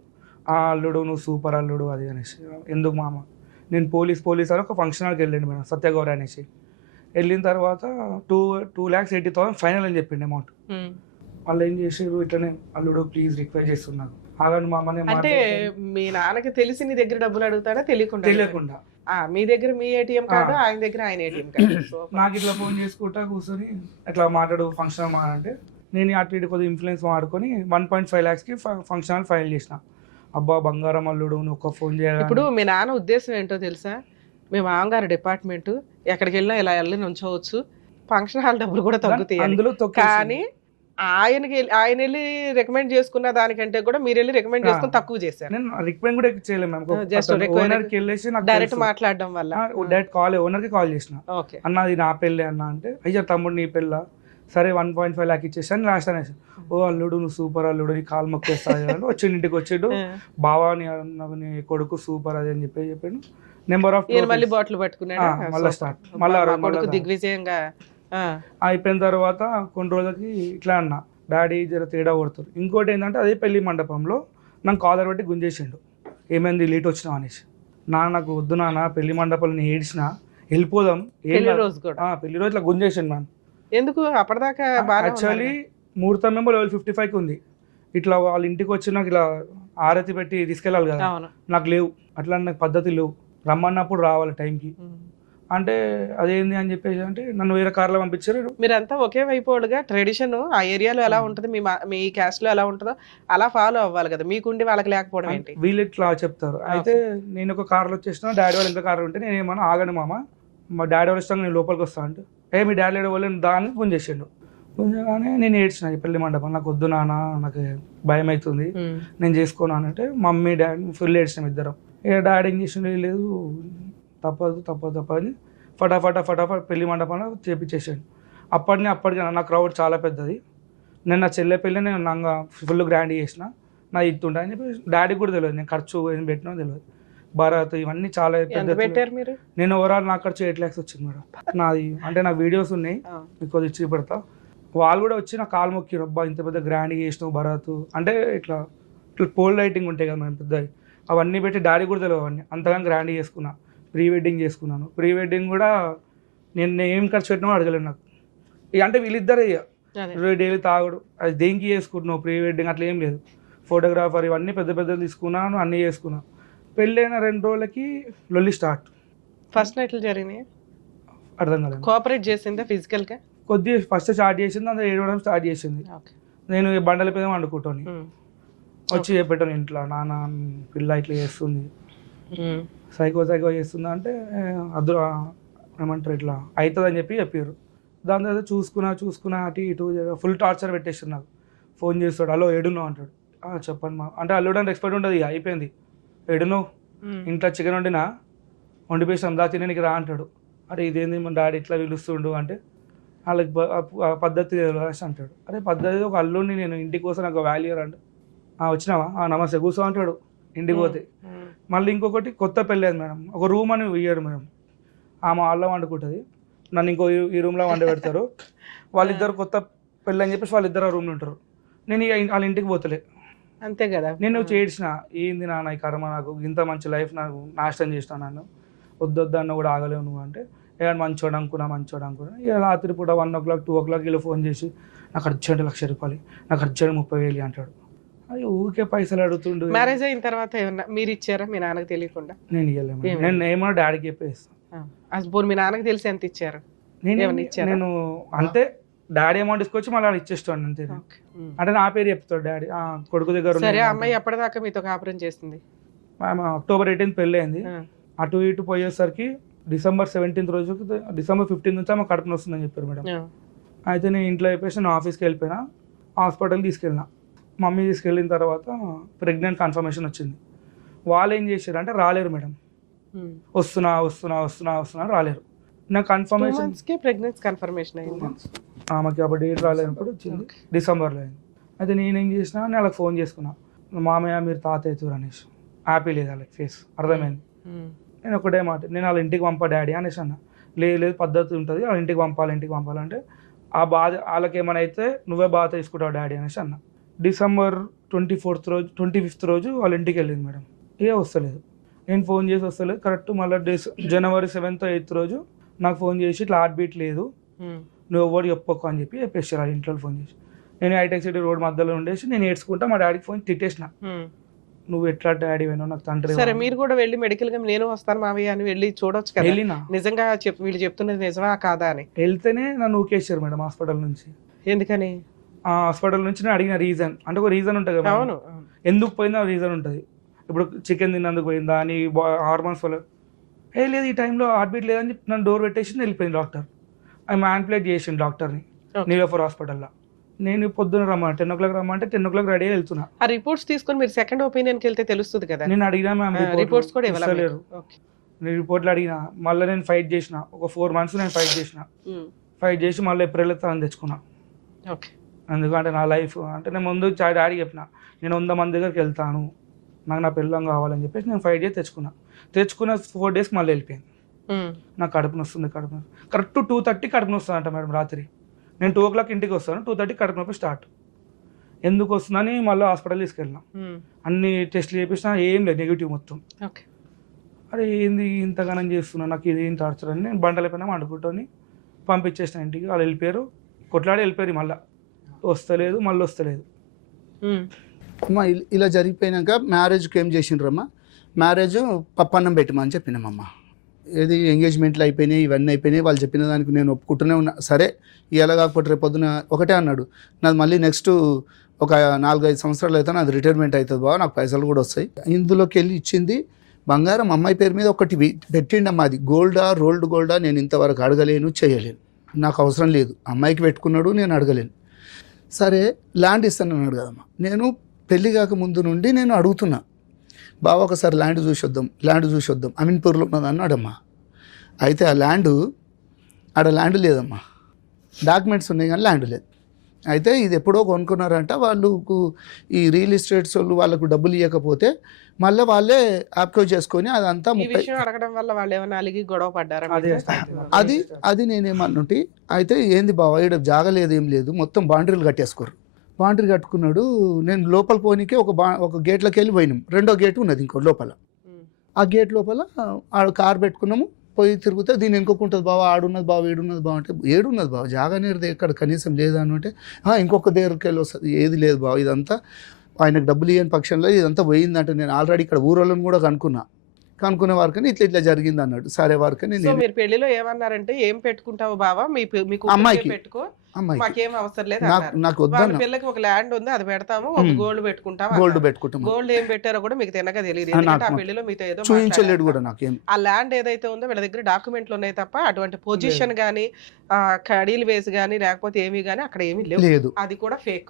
అల్లుడు నువ్వు సూపర్ అల్లుడు అది అనేసి. ఎందుకు మామ నేను పోలీస్ అని ఒక ఫంక్షన్ హాల్కి వెళ్ళండి మేడం సత్యగౌరి అనేసి. వెళ్ళిన తర్వాత 2,80,000 ఫైనల్ అని చెప్పిండు అమౌంట్. వాళ్ళు ఏం చేసారు ఇట్లనే అల్లుడు ప్లీజ్ రిక్వెస్ట్ చేస్తున్నాను ఆగండి మామనే. అంటే మీ నాన్నకి తెలిసి నీ దగ్గర డబ్బులు అడుగుతాడా తెలియకుండా? మీ దగ్గర మీ ఏటీఎం కార్డు, ఆయన దగ్గర ఆయన ఏటీఎం కార్డు. నాకు ఇట్లా ఫోన్ చేసుకుంటా కూర్చొని అట్లా మాట్లాడు ఫంక్షన్ అంటే నేను అటు ఇటు కొద్దిగా ఇన్ఫ్లుయెన్స్ వాడుకొని 1.5 lakhs ఫంక్షన్ హాల్ ఫైల్ చేసిన. అబ్బా బంగారం అల్లుడు నువ్వు ఒక ఫోన్ చేయాలి. ఇప్పుడు మీ నాన్న ఉద్దేశం ఏంటో తెలుసా? మీ మామగారు డిపార్ట్మెంట్ ఎక్కడికి వెళ్ళినా ఇలా వెళ్ళి ఉంచవచ్చు, ఫంక్షన్ హాల్ డబ్బులు కూడా తగ్గుతాయి అందులో. కానీ ఆయన వెళ్ళి రికమెండ్ చేసుకున్న దానికంటే కూడా మీరు వెళ్ళి రికమెండ్ చేసుకుని తక్కువ చేశారు. నేను రికమెండ్ కూడా చేయలేము, డైరెక్ట్ మాట్లాడడం వల్ల డైరెక్ట్ ఓనర్కి కాల్ చేసిన, అన్నది నా పెళ్ళి అన్న అంటే అయ్యా తమ్ముడు నీ పెళ్ళ సరే 1.5 lakh ఇచ్చేసాను లాస్ట్ అనేసి. ఓ అల్లుడు నువ్వు సూపర్ అల్లుడు నీ కాలు మొక్కేస్తాను వచ్చి ఇంటికి వచ్చాడు బావా నీ కొడుకు సూపర్ అది అని చెప్పాను. నెంబర్ ఆఫ్ మళ్ళీ బాటిల్ పట్టుకున్నాడు మళ్ళీ స్టార్ట్ మళ్ళీ దిగ్విజయంగా అయిపోయిన తర్వాత కొన్ని రోజులకి ఇట్లా అన్న డాడీ జర తేడా కొడుతారు. ఇంకోటి ఏంటంటే అదే పెళ్లి మండపంలో నాకు కాలర్ పెట్టి గుంజేసిండు, ఏమైంది లేట్ వచ్చినావు అనేసి. నాకు వద్దు నాన్న పెళ్లి మండపంలో నేను ఏడ్చిన వెళ్ళిపోదాం పెళ్లి రోజు ఇట్లా గుంజేసిండు నాన్న. ఎందుకు అప్పటిదాకా యాక్చువల్లీ ముహూర్తం మేము లెవెల్ 55కి ఉంది. ఇట్లా వాళ్ళ ఇంటికి వచ్చి నాకు ఇలా ఆరతి పెట్టి తీసుకెళ్ళాలి కదా, నాకు లేవు అట్లా నాకు పద్ధతి లేవు, రమ్మన్నప్పుడు రావాలి టైంకి అంటే అదేంది అని చెప్పేసి అంటే నన్ను వేరే కార్లో పంపించారు. మీరంతా ఒకే వైపుగా ట్రెడిషన్ ఆ ఏరియాలో ఎలా ఉంటుంది మీ క్యాస్ట్ లో ఎలా ఉంటుందో అలా ఫాలో అవ్వాలి కదా, మీకుండి వాళ్ళకి లేకపోవడం ఏంటి? వీళ్ళు ఇట్లా చెప్తారు. అయితే నేను ఒక కార్లో వచ్చేసిన, డాడీ వాళ్ళు ఇంకా కార్లో ఉంటే నేను ఏమన్నా ఆగండి మామ మా డాడీ వాళ్ళు ఇస్తాను నేను లోపలికి వస్తాను అంటే మీ డాడీ వాళ్ళు దాన్ని ఫోన్ చేసిండు. కొంచెంగానే నేను ఏడ్చిన ఈ పెళ్లి మండపం నాకు వద్దు నాన్న నాకు భయం అవుతుంది నేను చేసుకోను అంటే మమ్మీ డాడీ ఫుల్ ఏడ్చినాం ఇద్దరం. ఇక డాడీ ఏం చేసిండు లేదు తప్పదు అని ఫటాఫట్ పెళ్లి మండపంలో చేపించేసాడు. అప్పటికి నా క్రౌడ్ చాలా పెద్దది. నేను నా చెల్లె పెళ్ళి నేను నాకు ఫుల్ గ్రాండ్ చేసిన, నా ఇస్తుంటా అని చెప్పి డాడీకి కూడా తెలియదు నేను ఖర్చు ఏం పెట్టినా తెలియదు. భరత్ ఇవన్నీ చాలా పెట్టారు మీరు. నేను ఓవరాల్ నాకు ఖర్చు 8 lakhs వచ్చింది మేడం. నాది అంటే నా వీడియోస్ ఉన్నాయి మీకు ఇచ్చి పెడతా. వాళ్ళు కూడా వచ్చి నా కాలు మొక్కిరు, అబ్బా ఇంత పెద్ద గ్రాండ్గా చేసినావు భరత్ అంటే ఇట్లా పోల్ లైటింగ్ ఉంటాయి కదా మేము పెద్దవి అవన్నీ పెట్టి డాడీ కూడా తెలియదు అవన్నీ అంతగా గ్రాండ్గా చేసుకున్నా. ప్రీ వెడ్డింగ్ చేసుకున్నాను. ప్రీ వెడ్డింగ్ కూడా నేను ఏం ఖర్చు పెట్టినా అడగలేను నాకు. అంటే వీళ్ళిద్దరే డైలీ తాగుడు అది దేనికి చేసుకుంటున్నావు ప్రీ వెడ్డింగ్ అట్లా ఏం లేదు. ఫోటోగ్రాఫర్ ఇవన్నీ పెద్ద తీసుకున్నాను, అన్నీ చేసుకున్నాను. పెళ్ళైన 2 రోజులకి లొల్లి స్టార్ట్. ఫస్ట్ నైట్లు జరిగినాయి అర్థం కాలేదు. కోఆపరేట్ చేసిందా ఫిజికల్గా? కొద్దిగా ఫస్ట్ స్టార్ట్ చేసింది, అందులో ఏడవడం స్టార్ట్ చేసింది. నేను బండల మీద వండుకుంటాను వచ్చి చెప్పాను ఇంట్లో నాన్న పిల్ల ఇట్లా చేస్తుంది సైకో చేస్తుందా అంటే అదు ఏమంటారు ఇట్లా అవుతుంది అని చెప్పారు. దాని తర్వాత చూసుకున్నా అటు ఇటు ఫుల్ టార్చర్ పెట్టేస్తాడు. నాకు ఫోన్ చేస్తాడు, హలో ఏడున్నావు అంటాడు. చెప్పండి మా అంటే అల్లుడు అని రెస్పెక్ట్ ఉంటుంది, అయిపోయింది. ఏడున్నావు ఇంట్లో చికెన్ వండిపోయి దా తినడానికి రా అంటాడు. అరే ఇదేంది మన డాడీ ఇట్లా పిలుస్తుండు అంటే వాళ్ళకి పద్ధతి అంటాడు. అరే పద్ధతి ఒక అల్లుడిని నేను ఇంటికి కోసం నాకు వాల్యూ అంటే వచ్చినావా నమస్తే కూర్చో అంటాడు ఇంటికి పోతే. మళ్ళీ ఇంకొకటి కొత్త పెళ్ళి అది మేడం, ఒక రూమ్ అని ఇయ్యారు మేడం. ఆమె వాళ్ళ వండుకుంటుంది, నన్ను ఇంకో ఈ రూమ్లో వండి పెడతారు. వాళ్ళిద్దరు కొత్త పెళ్ళి అని చెప్పేసి వాళ్ళిద్దరు ఆ రూమ్లో ఉంటారు. నేను వాళ్ళ ఇంటికి పోతలే అంతే కదా. నేను చేసిన ఏంది నాన్న ఈ కర్మ నాకు ఇంత మంచి లైఫ్ నాకు నాశనం చేసిన నన్ను వద్దొద్దు అన్న కూడా ఆగలేవు నువ్వు అంటే ఏమైనా మంచోడు అనుకున్నా ఇక రాత్రి పూట 1 o'clock 2 o'clock ఇలా ఫోన్ చేసి నాకు అర్జెంట్ 1,00,000 రూపాయలు నాకు అర్జెంట్ 30,000 అంటాడు. అది ఊరికే పైసలు అడుగుతుండు. మ్యారేజ్ అయిన తర్వాత ఏమన్నా మీరు ఇచ్చారా మీ నాన్నకి తెలియకుండా? నేను ఇవ్వలేము, నేను ఏమన్నా డాడీకి చెప్పేస్తాను. మీ నాన్నకి తెలిసి ఎంత ఇచ్చారు? నేను అంతే డాడీ అమౌంట్ తీసుకొచ్చి మళ్ళీ ఇచ్చేస్తాను అంతే. అంటే నా పేరు చెప్తాడు డాడీ కొడుకు దగ్గర. సరే అమ్మాయి ఎప్పటిదాకా మీతో కాపురం చేస్తుంది? October 18th పెళ్ళి అయింది. అటు ఇటు పోయేసరికి December 17th రోజు December 15th నుంచి ఆమె కడుపున వస్తుందని చెప్పారు మేడం. అయితే నేను ఇంట్లో అయిపోయి నేను ఆఫీస్కి వెళ్ళిపోయినా, హాస్పిటల్కి తీసుకెళ్ళినా. మమ్మీ తీసుకెళ్ళిన తర్వాత ప్రెగ్నెంట్ కన్ఫర్మేషన్ వచ్చింది. వాళ్ళు ఏం చేశారు అంటే రాలేరు మేడం, వస్తున్నా రాలేరు. నాకు కన్ఫర్మేషన్ ప్రెగ్నెన్సీ కన్ఫర్మేషన్ అయింది. ఆమెకి అప్పుడు డేట్ రాలేనప్పుడు వచ్చింది, డిసెంబర్లో అయింది. అయితే నేనేం చేసిన, నేను వాళ్ళకి ఫోన్ చేసుకున్నా, మామయ్య మీరు తాత అవుతారు అనేసి. హ్యాపీ లేదు వాళ్ళకి ఫేస్, అర్థమైంది. నేను ఒకటే మాట, నేను వాళ్ళ ఇంటికి పంపా డాడీ అనేసి అన్న. లేదు పద్ధతి ఉంటుంది, వాళ్ళ ఇంటికి పంపాలంటే ఆ బాధ వాళ్ళకి ఏమైనా అయితే నువ్వే బాధ తీసుకుంటావు డాడీ అనేసి అన్న. డిసెంబర్ 25th రోజు వాళ్ళ ఇంటికి వెళ్ళింది మేడం. వస్తలేదు, నేను ఫోన్ చేసి వస్తలేదు. కరెక్ట్ మళ్ళీ జనవరి 7th 8th రోజు నాకు ఫోన్ చేసి ఇట్లా హార్ట్ బీట్ లేదు, నువ్వు ఎవరు చెప్పకు అని చెప్పేసారు వాళ్ళ ఇంట్లో ఫోన్ చేసి. నేను హైటెక్ సిటీ రోడ్ మధ్యలో ఉండేసి నేను ఏడ్చుకుంటా మా డాడీకి ఫోన్ తిట్టేసిన, నువ్వు ఎట్లా డాడీ పోయినావు నాకు తండ్రి. సరే మీరు కూడా వెళ్ళి మెడికల్ గా నేను వస్తాను మావయ్య అని వెళ్ళి చూడొచ్చు కదా, వెళ్ళినా నిజంగా వీళ్ళు చెప్తున్నది నిజమా కాదా అని. వెళ్తేనే నన్ను ఊకేసారు మేడం హాస్పిటల్ నుంచి. ఎందుకని? ఆ హాస్పిటల్ నుంచి నేను అడిగిన రీజన్, అంటే ఒక రీజన్ ఉంటుంది కదా, అవును ఎందుకు పోయిందో రీజన్ ఉంటుంది. ఇప్పుడు చికెన్ తిన్నందుకు పోయిందా అని, హార్మోన్స్ వల్ల లేదు, ఈ టైంలో హార్ట్ బీట్ లేదని చెప్పి నన్ను డోర్ పెట్టేసి వెళ్ళిపోయింది డాక్టర్. అవి మ్యాన్పులేట్ చేసిండు డాక్టర్ని నీలోఫర్ హాస్పిటల్లో. నేను పొద్దున రమ్మంటే 10 o'clock రమ్మంటే 10 o'clock రెడీ వెళ్తున్నా. ఆ రిపోర్ట్స్ తీసుకొని మీరు సెకండ్ ఒపీనియన్కి వెళ్తే తెలుస్తుంది కదా. నేను అడిగినా మ్యామ్, రిపోర్ట్స్ కూడా ఇవ్వలేరు. నేను రిపోర్ట్లు అడిగినా, మళ్ళీ నేను ఫైట్ చేసిన, ఒక 4 months నేను ఫైట్ చేసి మళ్ళీ ఏప్రిల్లో తను తెచ్చుకున్నా. ఎందుకంటే నా లైఫ్ అంటే నేను ముందు డాడీ చెప్పిన, నేను 100 మంది దగ్గరికి వెళ్తాను, నాకు నా పిల్లం కావాలని చెప్పేసి నేను ఫైట్ చేసి తెచ్చుకున్న 4 days మళ్ళీ వెళ్ళిపోయింది. నాకు కడుపు నొస్తుంది. కరెక్ట్ 2:30 కడుపు నొస్తుంది అంట మేడం రాత్రి. నేను 2 o'clock ఇంటికి వస్తాను, 2:30 కడుపు నొప్పి స్టార్ట్. ఎందుకు వస్తుందని మళ్ళీ హాస్పిటల్ తీసుకెళ్ళినా, అన్ని టెస్ట్లు చేపించినా ఏం లేదు, నెగిటివ్ మొత్తం. అరే ఏంది ఇంతగానం చేస్తున్నా, నాకు ఇది ఏం టార్చర్ అని నేను బండల పైన వండుకుంటాని పంపించేసిన ఇంటికి. వాళ్ళు వెళ్ళిపోయారు, కొట్లాడి వెళ్ళిపోయారు. మళ్ళీ వస్తలేదు. అమ్మ ఇలా జరిగిపోయినాక మ్యారేజ్కి ఏం చేసిండ్రమ్మా, మ్యారేజ్ పప్పన్నం పెట్టమని చెప్పినామమ్మ. ఏది ఎంగేజ్మెంట్లు అయిపోయినాయి, ఇవన్నీ అయిపోయినాయి. వాళ్ళు చెప్పిన దానికి నేను ఒప్పుకుంటూనే ఉన్నా. సరే ఇలా కాకపోతే రేపు పొద్దున ఒకటే అన్నాడు, నాది మళ్ళీ నెక్స్ట్ ఒక 4-5 సంవత్సరాలు అయితే నాది రిటైర్మెంట్ అవుతుంది బావ, నాకు పైసలు కూడా వస్తాయి. ఇందులోకి వెళ్ళి ఇచ్చింది బంగారం అమ్మాయి పేరు మీద ఒకటి పెట్టిండమ్మా. అది గోల్డా రోల్డ్ గోల్డా నేను ఇంతవరకు అడగలేను, చేయలేను, నాకు అవసరం లేదు. అమ్మాయికి పెట్టుకున్నాడు, నేను అడగలేను. సరే ల్యాండ్ ఇస్తానన్నాడు కదమ్మా. నేను పెళ్ళి కాక ముందు నుండి నేను అడుగుతున్నా, బావ ఒకసారి ల్యాండ్ చూసొద్దాం అమీన్పూర్లో ఉన్నది అన్నాడమ్మా. అయితే ఆ ఆడ ల్యాండ్ లేదమ్మా, డాక్యుమెంట్స్ ఉన్నాయి కానీ ల్యాండ్ లేదు. అయితే ఇది ఎప్పుడో కొనుక్కున్నారంట వాళ్ళకు, ఈ రియల్ ఎస్టేట్స్ వాళ్ళు వాళ్ళకు డబ్బులు ఇవ్వకపోతే మళ్ళీ వాళ్ళే ఆప్కో చేసుకొని అదంతా అడగడం వల్ల వాళ్ళు ఏమైనా అలిగి గొడవ పడ్డారు. అది నేనేమన్నుంటి. అయితే ఏంది బావ ఇక్కడ జాగలేదు ఏం లేదు, మొత్తం బాండరీలు కట్టేసుకోరు. బాండరీ కట్టుకున్నాడు. నేను లోపల పోనీకే ఒక గేట్లోకి వెళ్ళి పోయినాం. 2వ గేటు ఉన్నది ఇంకో లోపల. ఆ గేట్ లోపల ఆడ కారు పెట్టుకున్నాము, పోయి తిరిగితే దీన్ని ఇంకొక బావ ఆడున్నది బావ, ఏడున్నది బావ అంటే, ఏడున్నది బావ జాగానేది ఎక్కడ కనీసం లేదా అని అంటే, ఇంకొక దగ్గరికి వెళ్ళి వస్తుంది, ఏది లేదు బావ, ఇదంతా ఆయనకు డబ్బులు ఇవ్వని పక్షంలో ఇదంతా పోయిందంటే నేను ఆల్రెడీ ఇక్కడ ఊరోళ్ళని కూడా కనుక్కునే వారికని ఇట్లా జరిగింది అన్నాడు. సరే వారికని మీరు పెళ్లిలో ఏమన్నారంటే, ఏం పెట్టుకుంటావు బావా, మీకు అమ్మాయికి పెట్టుకో, మాకేం అవసరం లేదు, నాకు వద్దు, పిల్లకి ఒక ల్యాండ్ ఉంది అది పెడతాము, ఒక గోల్డ్ పెట్టుకుంటాం. గోల్డ్ ఏం పెట్టారో కూడా మీకు తినగా తెలియదు, ఎందుకంటే ఆ పెళ్లిలో మీతో ఏదో చూపించలేడు కూడా నాకేం. ఆ ల్యాండ్ ఏదైతే ఉందో వీళ్ళ దగ్గర డాక్యుమెంట్లు ఉన్నాయి తప్ప అటువంటి పొజిషన్ గానీ కడీలు వేసి గానీ లేకపోతే ఏమి గానీ అక్కడ ఏమీ లేదు. అది కూడా ఫేక్.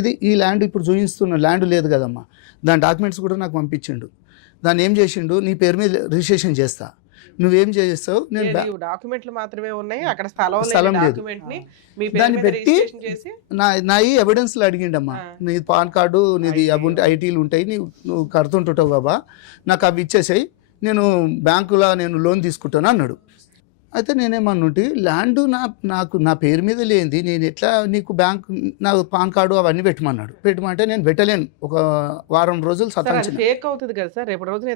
ఇది ఈ ల్యాండ్ ఇప్పుడు చూపిస్తున్న ల్యాండ్ లేదు కదమ్మా, దాని డాక్యుమెంట్స్ కూడా నాకు పంపించిండు. దాన్ని ఏం చేసిండు, నీ పేరు మీద రిజిస్ట్రేషన్ చేస్తా, నువ్వేం చేస్తావు, నేను డాక్యుమెంట్లు మాత్రమే ఉన్నాయి, అక్కడ స్థలం లేదు, దాన్ని పెట్టి నా ఈ ఎవిడెన్స్లు అడిగిండమ్మా. నీ పాన్ కార్డు నీది అవి ఉంటే ఐటీలు ఉంటాయి, నువ్వు కడుతుంటుంటావు బాబా, నాకు అవి ఇచ్చేసాయి, నేను బ్యాంకులో లోన్ తీసుకుంటాను అన్నాడు. అయితే నేనేమన్నుంటి, ల్యాండ్ నాకు నా పేరు మీద లేనిది నేను ఎట్లా నీకు బ్యాంక్ నా పాన్ కార్డు అవన్నీ పెట్టమంటే నేను పెట్టలేను. ఒక వారం రోజులు ఫేక్ అవుతుంది కదా సార్. రేపు రోజున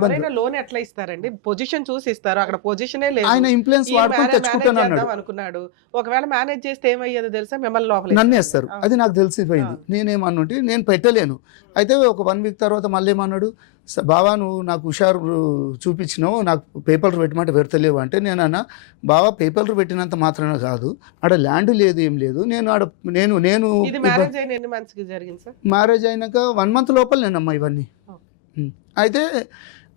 ఎవరైనా లోన్ ఎట్లా ఇస్తారండి, పొజిషన్ చూసి ఇస్తారు, అక్కడ పొజిషనే లేదు, ఆయన ఇన్ఫ్లుయెన్స్ వాడుకొని తెచ్చుకుంటాను అనుకున్నాడు. ఒకవేళ మేనేజ్ చేస్తే ఏమయ్యేదో తెలుసా, మిమ్మల్ని లోపల నన్ను వేస్తారు. అది నాకు తెలిసిపోయింది. నేనేమన్నుంటి, నేను పెట్టలేను. అయితే ఒక 1 week తర్వాత మళ్ళీ ఏమన్నాడు, బావా నువ్వు నాకు హుషారు చూపించినావు, నాకు పేపర్లు పెట్టమంటే పెడతలేవు అంటే, నేనన్నా బావా పేపర్లు పెట్టినంత మాత్రాన కాదు, ఆడ ల్యాండ్ లేదు ఏం లేదు, నేను మ్యారేజ్ అయినాక 1 month లోపల నేనమ్మా ఇవన్నీ. అయితే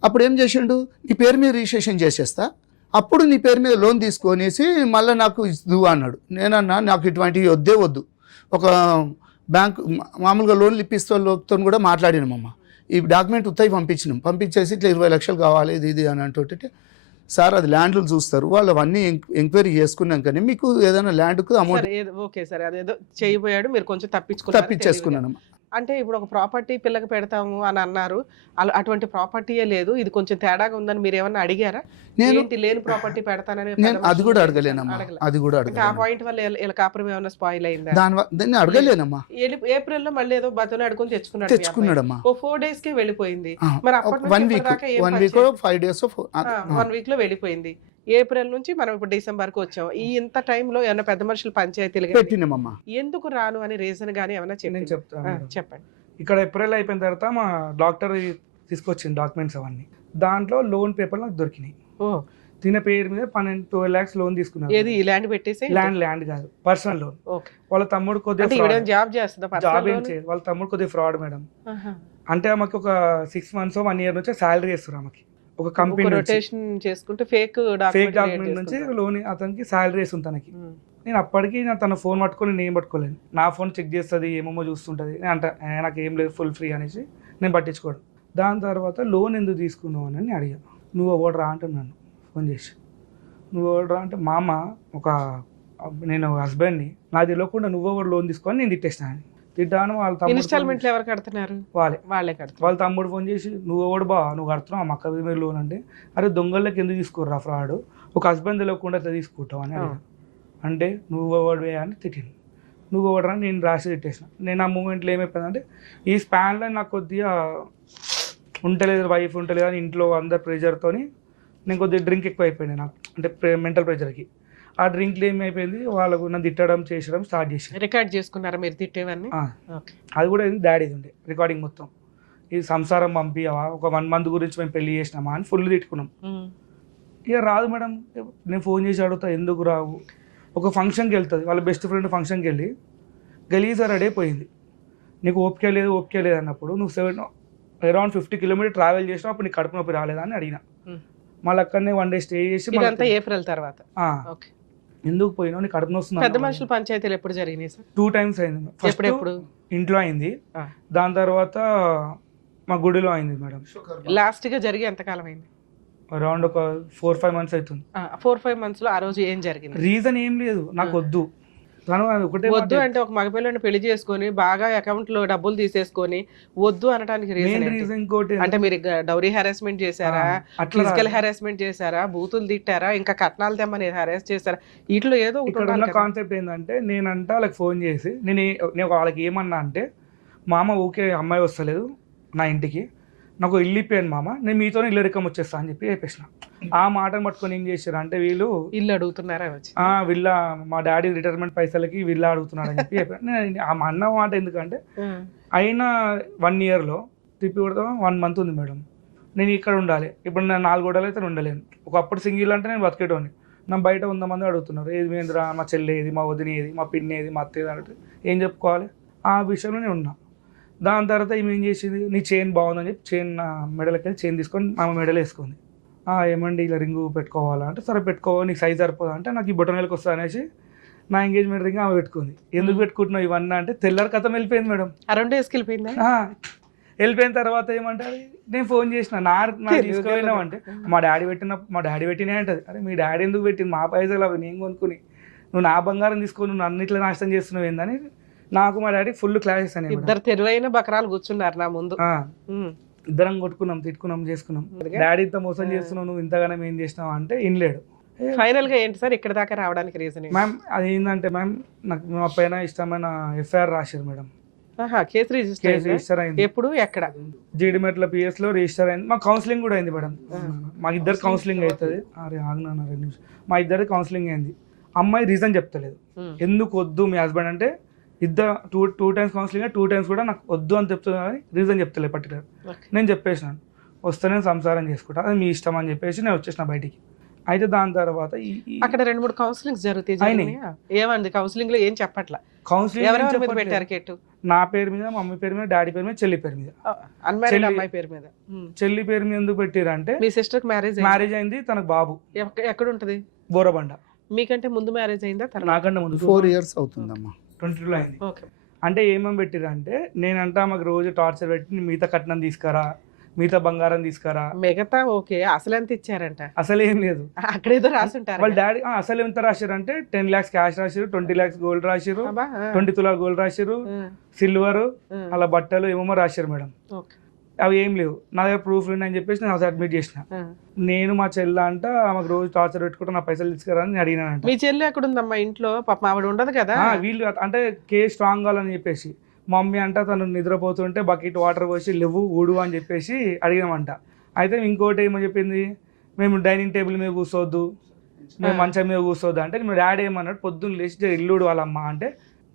అప్పుడు ఏం చేసిండు, నీ పేరు మీద రిజిస్ట్రేషన్ చేసేస్తా, అప్పుడు నీ పేరు మీద లోన్ తీసుకొనేసి మళ్ళీ నాకు ఇద్దు అన్నాడు. నేనన్నా నాకు ఇటువంటివి వద్దు, ఒక బ్యాంకు మామూలుగా లోన్లు ఇప్పిస్తూ కూడా మాట్లాడినామమ్మ. ఈ డాక్యుమెంట్ ఉత్తయి పంపించేసి ఇట్లా 20 లక్షలు కావాలి ఇది అని అంటుంటే, సార్ అది ల్యాండ్లు చూస్తారు, వాళ్ళు అవన్నీ ఎంక్వైరీ చేసుకున్నాకనే మీకు ఏదైనా ల్యాండ్కు అమౌంట్ ఓకే సరే, అదేదో చేయబోయాడు, మీరు కొంచెం తప్పించుకున్నారు. తప్పించేసుకున్నాను. అంటే ఇప్పుడు ఒక ప్రాపర్టీ పిల్లకి పెడతాము అని అన్నారు, అటువంటి ప్రాపర్టీయే లేదు, ఇది కొంచెం తేడాగా ఉందని మీరు ఏమన్నా అడిగారా? ఏంటి లేని ప్రాపర్టీ పెడతానని? నేను అది కూడా అడగలేనమ్మా, అది కూడా ఆ అడగలేను. పాయింట్ వల్ల ఇలా కాపురం ఏమన్నా స్పాయిల్ అయిందా? దాన్ని అడగలేనమ్మా. ఏప్రిల్ లో మళ్ళీ ఏదో బతులు అడుగుని తెచ్చుకున్నాడమ్మా. ఓ 4 days కే వెళ్ళిపోయింది. మరి అప్పటి 1 week 5 days 1 week లో వెళ్ళిపోయింది. ఏప్రిల్ నుంచి మనం ఇప్పుడు డిసెంబర్ కు వచ్చాం. ఈ ఇంత టైంలో ఏమైనా పెద్ద మనుషులు పంచాయతీలు పెట్టినామమ్మా. ఎందుకు రాను అని రీజన్ గానీ ఏమైనా నేను చెప్తాను. చెప్పండి. ఇక్కడ ఏప్రిల్ అయిపోయిన తర్వాత మా డాక్టర్ తీసుకొచ్చింది డాక్యుమెంట్స్ అవన్నీ. దాంట్లో లోన్ పేపర్ నాకు దొరికినాయి. ఓ తిన పేరు మీద 12 lakhs లోన్ తీసుకున్నారు. ఏది ల్యాండ్ పెట్టేసి? ల్యాండ్ కాదు, పర్సనల్ లోన్. ఓకే. వాళ్ళ తమ్ముడు కొద్దిగా జాబ్ చేస్తుందా? జాబ్ ఏం చేయదు, వాళ్ళ తమ్ముడు కొద్దిగా ఫ్రాడ్ మేడం. అంటే ఆమెకి ఒక 6 months 1 year నుంచి శాలరీ ఇస్తారు ఆమెకి. ఒక కంపెనీ రొటేషన్ చేసుకుంటే ఫేక్ డాక్యుమెంట్ నుంచి లోన్ అతనికి శాలరీ వేస్తుంది తనకి. నేను అప్పటికి తన ఫోన్ పట్టుకొని నేను పట్టుకోలేను, నా ఫోన్ చెక్ చేస్తుంది, ఏమేమో చూస్తుంటుంది. నేను అంటే నాకు ఏం లేదు, ఫుల్ ఫ్రీ అనేసి నేను పట్టించుకోవడం. దాని తర్వాత లోన్ ఎందుకు తీసుకున్నావు అని అడిగా. నువ్వు ఎవడు రా అంటున్నాను ఫోన్ చేసి. నువ్వు ఎవడు రా అంటే మామ ఒక నేను హస్బెండ్ని, నాకు తెలియకుండా నువ్వు ఎవరు లోన్ తీసుకొని నేను తిట్టేసినాను. తిట్టాను. వాళ్ళ తమ్ముడు ఇన్స్టాల్మెంట్లు ఎవరు కడుతున్నారు? వాళ్ళే కడతారు. వాళ్ళ తమ్ముడు ఫోన్ చేసి నువ్వు ఎవడు బా నువ్వు కడుతున్నావు మా అక్క మీద లోన్ అంటే, అరే దొంగలకి ఎందుకు తీసుకోర్రా ఫ్రాడ్, ఒక హస్బెండ్ తెలియకుండా ఎట్లా తీసుకుంటావు అని అడిగాను. అంటే నువ్వు ఎవడు అని తిట్టింది. నువ్వు ఎవడరా నేను రాసి తిట్టేసిన. నేను ఆ మూమెంట్లో ఏమైపోయిందంటే ఈ స్పాన్లో నాకు కొద్దిగా ఉండలేదు, వైఫ్ ఉండలేదు అని ఇంట్లో అందరు ప్రెషర్తో నేను కొద్దిగా డ్రింక్ ఎక్కువ అయిపోయింది నాకు, అంటే మెంటల్ ప్రెషర్కి. ఆ డ్రింక్లో ఏమైపోయింది, వాళ్ళకు నన్ను తిట్టడం చేసడం స్టార్ట్ చేసి. రికార్డ్ చేసుకున్నారా మీరు తిట్టేవన్నీ? అది కూడా డాడీది ఉండే రికార్డింగ్ మొత్తం. ఇది సంసారం పంపివా, ఒక 1 month గురించి మేము పెళ్లి చేసినామా అని ఫుల్ తిట్టుకున్నాం. ఇక రాదు మేడం, నేను ఫోన్ చేసి అడుగుతా ఎందుకు రావు. ఒక ఫంక్షన్కి వెళ్తుంది, వాళ్ళ బెస్ట్ ఫ్రెండ్ ఫంక్షన్కి వెళ్ళి గలీజా రెడీ అయిపోయింది. నీకు ఓపిక లేదు అన్నప్పుడు నువ్వు అరౌండ్ 50 kilometers ట్రావెల్ చేసినా అప్పుడు నీకు కడుపు నొప్పి రాలేదా అని అడిగిన. మళ్ళీ అక్కడనే 1 day స్టే చేసి ఏప్రిల్ తర్వాత ఎందుకు పోయినావు, నీకు కడుపు నొస్తుంది. పెద్ద మనుషుల పంచాయతీలు ఎప్పుడు జరిగినాయి సార్? 2 times అయింది. ఎప్పుడు ఇంట్లో అయింది, దాని తర్వాత మా గుడిలో అయింది మేడం. లాస్ట్ గా జరిగి ఎంతకాలం అయింది? అరౌండ్ ఒక 4-5 months అవుతుంది. 4-5 months లో ఆ రోజు ఏం జరిగింది? రీజన్ ఏం లేదు, నాకు వద్దు. వద్దు అంటే ఒక మగపిల్లని పెళ్లి చేసుకొని బాగా అకౌంట్ లో డబ్బులు తీసేసుకొని వద్దు అనడానికి రీజన్ అంటే మీరు డౌరీ హెరాస్మెంట్ చేశారా, ఫిజికల్ హెరాస్మెంట్ చేశారా, బూతులు తిట్టారా, ఇంకా కట్నాలు తెమ్మని హెరాస్ చేశారా? వీటిలో ఏదో ఇక్కడ కాన్సెప్ట్ ఏంటంటే నేనంటే వాళ్ళకి ఫోన్ చేసి నేను వాళ్ళకి ఏమన్నా అంటే మామ ఊకే అమ్మాయి వస్తలేదు నా ఇంటికి, నాకు ఇల్లు ఇప్పాను మామ, నేను మీతోనే ఇల్లు రికం వచ్చేస్తా అని చెప్పేసిన. ఆ మాటను పట్టుకొని ఏం చేశారు అంటే వీళ్ళు ఇల్లు అడుగుతున్నారా, వీళ్ళ మా డాడీ రిటైర్మెంట్ పైసలకి వీళ్ళ అడుగుతున్నాడు అని చెప్పి నేను ఆ అన్న మాట ఎందుకంటే అయినా 1 yearలో తిప్పి కొడతాం 1 month ఉంది మేడం, నేను ఇక్కడ ఉండాలి. ఇప్పుడు నేను 4 గోడలు అయితే ఉండలేను. ఒకప్పుడు సింగిల్ అంటే నేను బతికేటోని, నా బయట 100 మంది అడుగుతున్నారు ఏది మేంద్రా, మా చెల్లి ఏది, మా వదిన ఏది, మా పిన్ని ఏది, మా అత్త ఏది అంటే ఏం చెప్పుకోవాలి. ఆ విషయంలో నేను ఉన్నా. దాని తర్వాత ఈమె ఏం చేసింది, నీ చైన్ బాగుందని చెప్పి చైన్ మెడలకి వెళ్ళి చైన్ తీసుకొని ఆమె మెడలు వేసుకుంది. ఏమండి ఇలా రింగు పెట్టుకోవాలా అంటే సరే పెట్టుకో, నీకు సైజ్ సరిపోదా అంటే నాకు ఈ బొటన్ వేలకు వస్తా అనేసి నా ఎంగేజ్మెంట్ రింగ్ ఆమె పెట్టుకుంది. ఎందుకు పెట్టుకుంటున్నావు ఇవన్నీ అంటే తెల్లారి కథం వెళ్ళిపోయింది మేడం. 2 days వెళ్ళిపోయింది. వెళ్ళిపోయిన తర్వాత ఏమంటారు, నేను ఫోన్ చేసిన నా తీసుకుపోయినావు అంటే మా డాడీ పెట్టినా అంటది. అరే మీ డాడీ ఎందుకు పెట్టింది, మా పైసలు అవి నేను కొనుక్కుని, నువ్వు నా బంగారం తీసుకొని నువ్వు అన్నిట్లో నాశనం చేస్తున్నావు ఏందని నాకు మా డాడీ ఫుల్ క్లాస్ ఇస్తాను. ఇద్దరు తెలివైన బకరాలు కూర్చున్నారు నా ముందు. ఇద్దరం కొట్టుకున్నాం, తిట్టుకున్నాం, చేసుకున్నాం. డాడీ ఇంత మోసం చేస్తున్నావు, నువ్వు ఇంతగానం ఏం చేసినావు అంటే ఇన్లేడు. ఫైనల్ గా ఏంటి సార్ ఇక్కడ దాకా రావడానికి రీజన్? మ్యామ్ అది ఏంటంటే మ్యామ్ నాకు మా పైన ఇష్టమైన FIR రాశారు మేడం. కేసు రిజిస్టర్ అయింది. ఎప్పుడు ఎక్కడ? జీడిమెట్ల PS లో రిజిస్టర్ అయింది. మా కౌన్సిలింగ్ కూడా అయింది మేడం. మాకు ఇద్దరు కౌన్సిలింగ్ అవుతుంది. అరే ఆగినా 2 నిమిషాలు. మా ఇద్దరు కౌన్సిలింగ్ అయింది. అమ్మాయి రీజన్ చెప్తలేదు ఎందుకు వద్దు మీ హస్బెండ్ అంటే. ఇద్దరు 2 times కౌన్సిలింగ్ 2 times కూడా నాకు వద్దు అని చెప్తున్నా కానీ రీజన్ చెప్తలేదు పర్టికులర్. నేను చెప్పేసినాను వస్తే నేను సంసారం చేసుకుంటా, అది మీ ఇష్టం అని చెప్పేసి నేను వచ్చేసిన బయటికి. అయితే దాని తర్వాత అక్కడ 2-3 కౌన్సిలింగ్స్ జరుగుతాయి. ఏమంది కౌన్సిలింగ్ లో ఏం చెప్పట్లా? కౌన్సిలింగ్ పెట్టారు కేటు నా పేరు మీద, మమ్మీ పేరు మీద, డాడీ పేరు మీద, చెల్లి పేరు మీద, అన్మ్యారీడ్ అమ్మాయి పేరు మీద. చెల్లి పేరు మీద ఎందుకు పెట్టారంటే మీ సిస్టర్ మ్యారేజ్ అయింది, తనకు బాబు. ఎక్కడ ఉంటది? బోరబండ. మీకంటే ముందు మ్యారేజ్ అయిందా? నాకంటే ముందు 4 years అవుతుందమ్మా. 22లో అయింది. అంటే ఏమేమి పెట్టిరంటే నేనంటా మాకు రోజు టార్చర్ పెట్టి మిగతా కట్నం తీసుకురా, మిగతా బంగారం తీసుకురా. మిగతా ఓకే, అసలు ఎంత ఇచ్చారంట? అసలు ఏం లేదు, అక్కడ ఏదో రాసి ఉంటారు. వాళ్ళ డాడీ అసలు ఎంత రాశారు అంటే 10 lakhs క్యాష్ రాశారు, 20 lakhs గోల్డ్ రాశారు, 20 తులాల గోల్డ్ రాశారు, సిల్వర్ అలా బట్టలు ఏమేమో రాశారు మేడం. అవి ఏం లేవు, నా దగ్గర ప్రూఫ్ ఉన్నాయని చెప్పేసి నేను సబ్మిట్ చేసిన. నేను మా చెల్లె అంట ఆమెకు రోజు టార్చర్ పెట్టుకుంటే నా పైసలు తీసుకురా అని అడిగినానంట. మీ చెల్లి ఎక్కడ ఉందమ్మా ఇంట్లో? పాప ఆవిడ ఉండదు కదా. వీళ్ళు అంటే కేసు స్ట్రాంగ్ కావాలని చెప్పేసి మా మమ్మీ అంట తను నిద్రపోతుంటే బకెట్ వాటర్ పోసి లేవు ఊడు అని చెప్పేసి అడిగామంట. అయితే ఇంకోటి ఏమో చెప్పింది, మేము డైనింగ్ టేబుల్ మీద కూర్చోవద్దు, మేము మంచం మీద కూర్చోవద్దు అంటే మీ డాడీ ఏమన్నాడు, పొద్దున్న లేచి ఇల్లుడు వాళ్ళమ్మ అంటే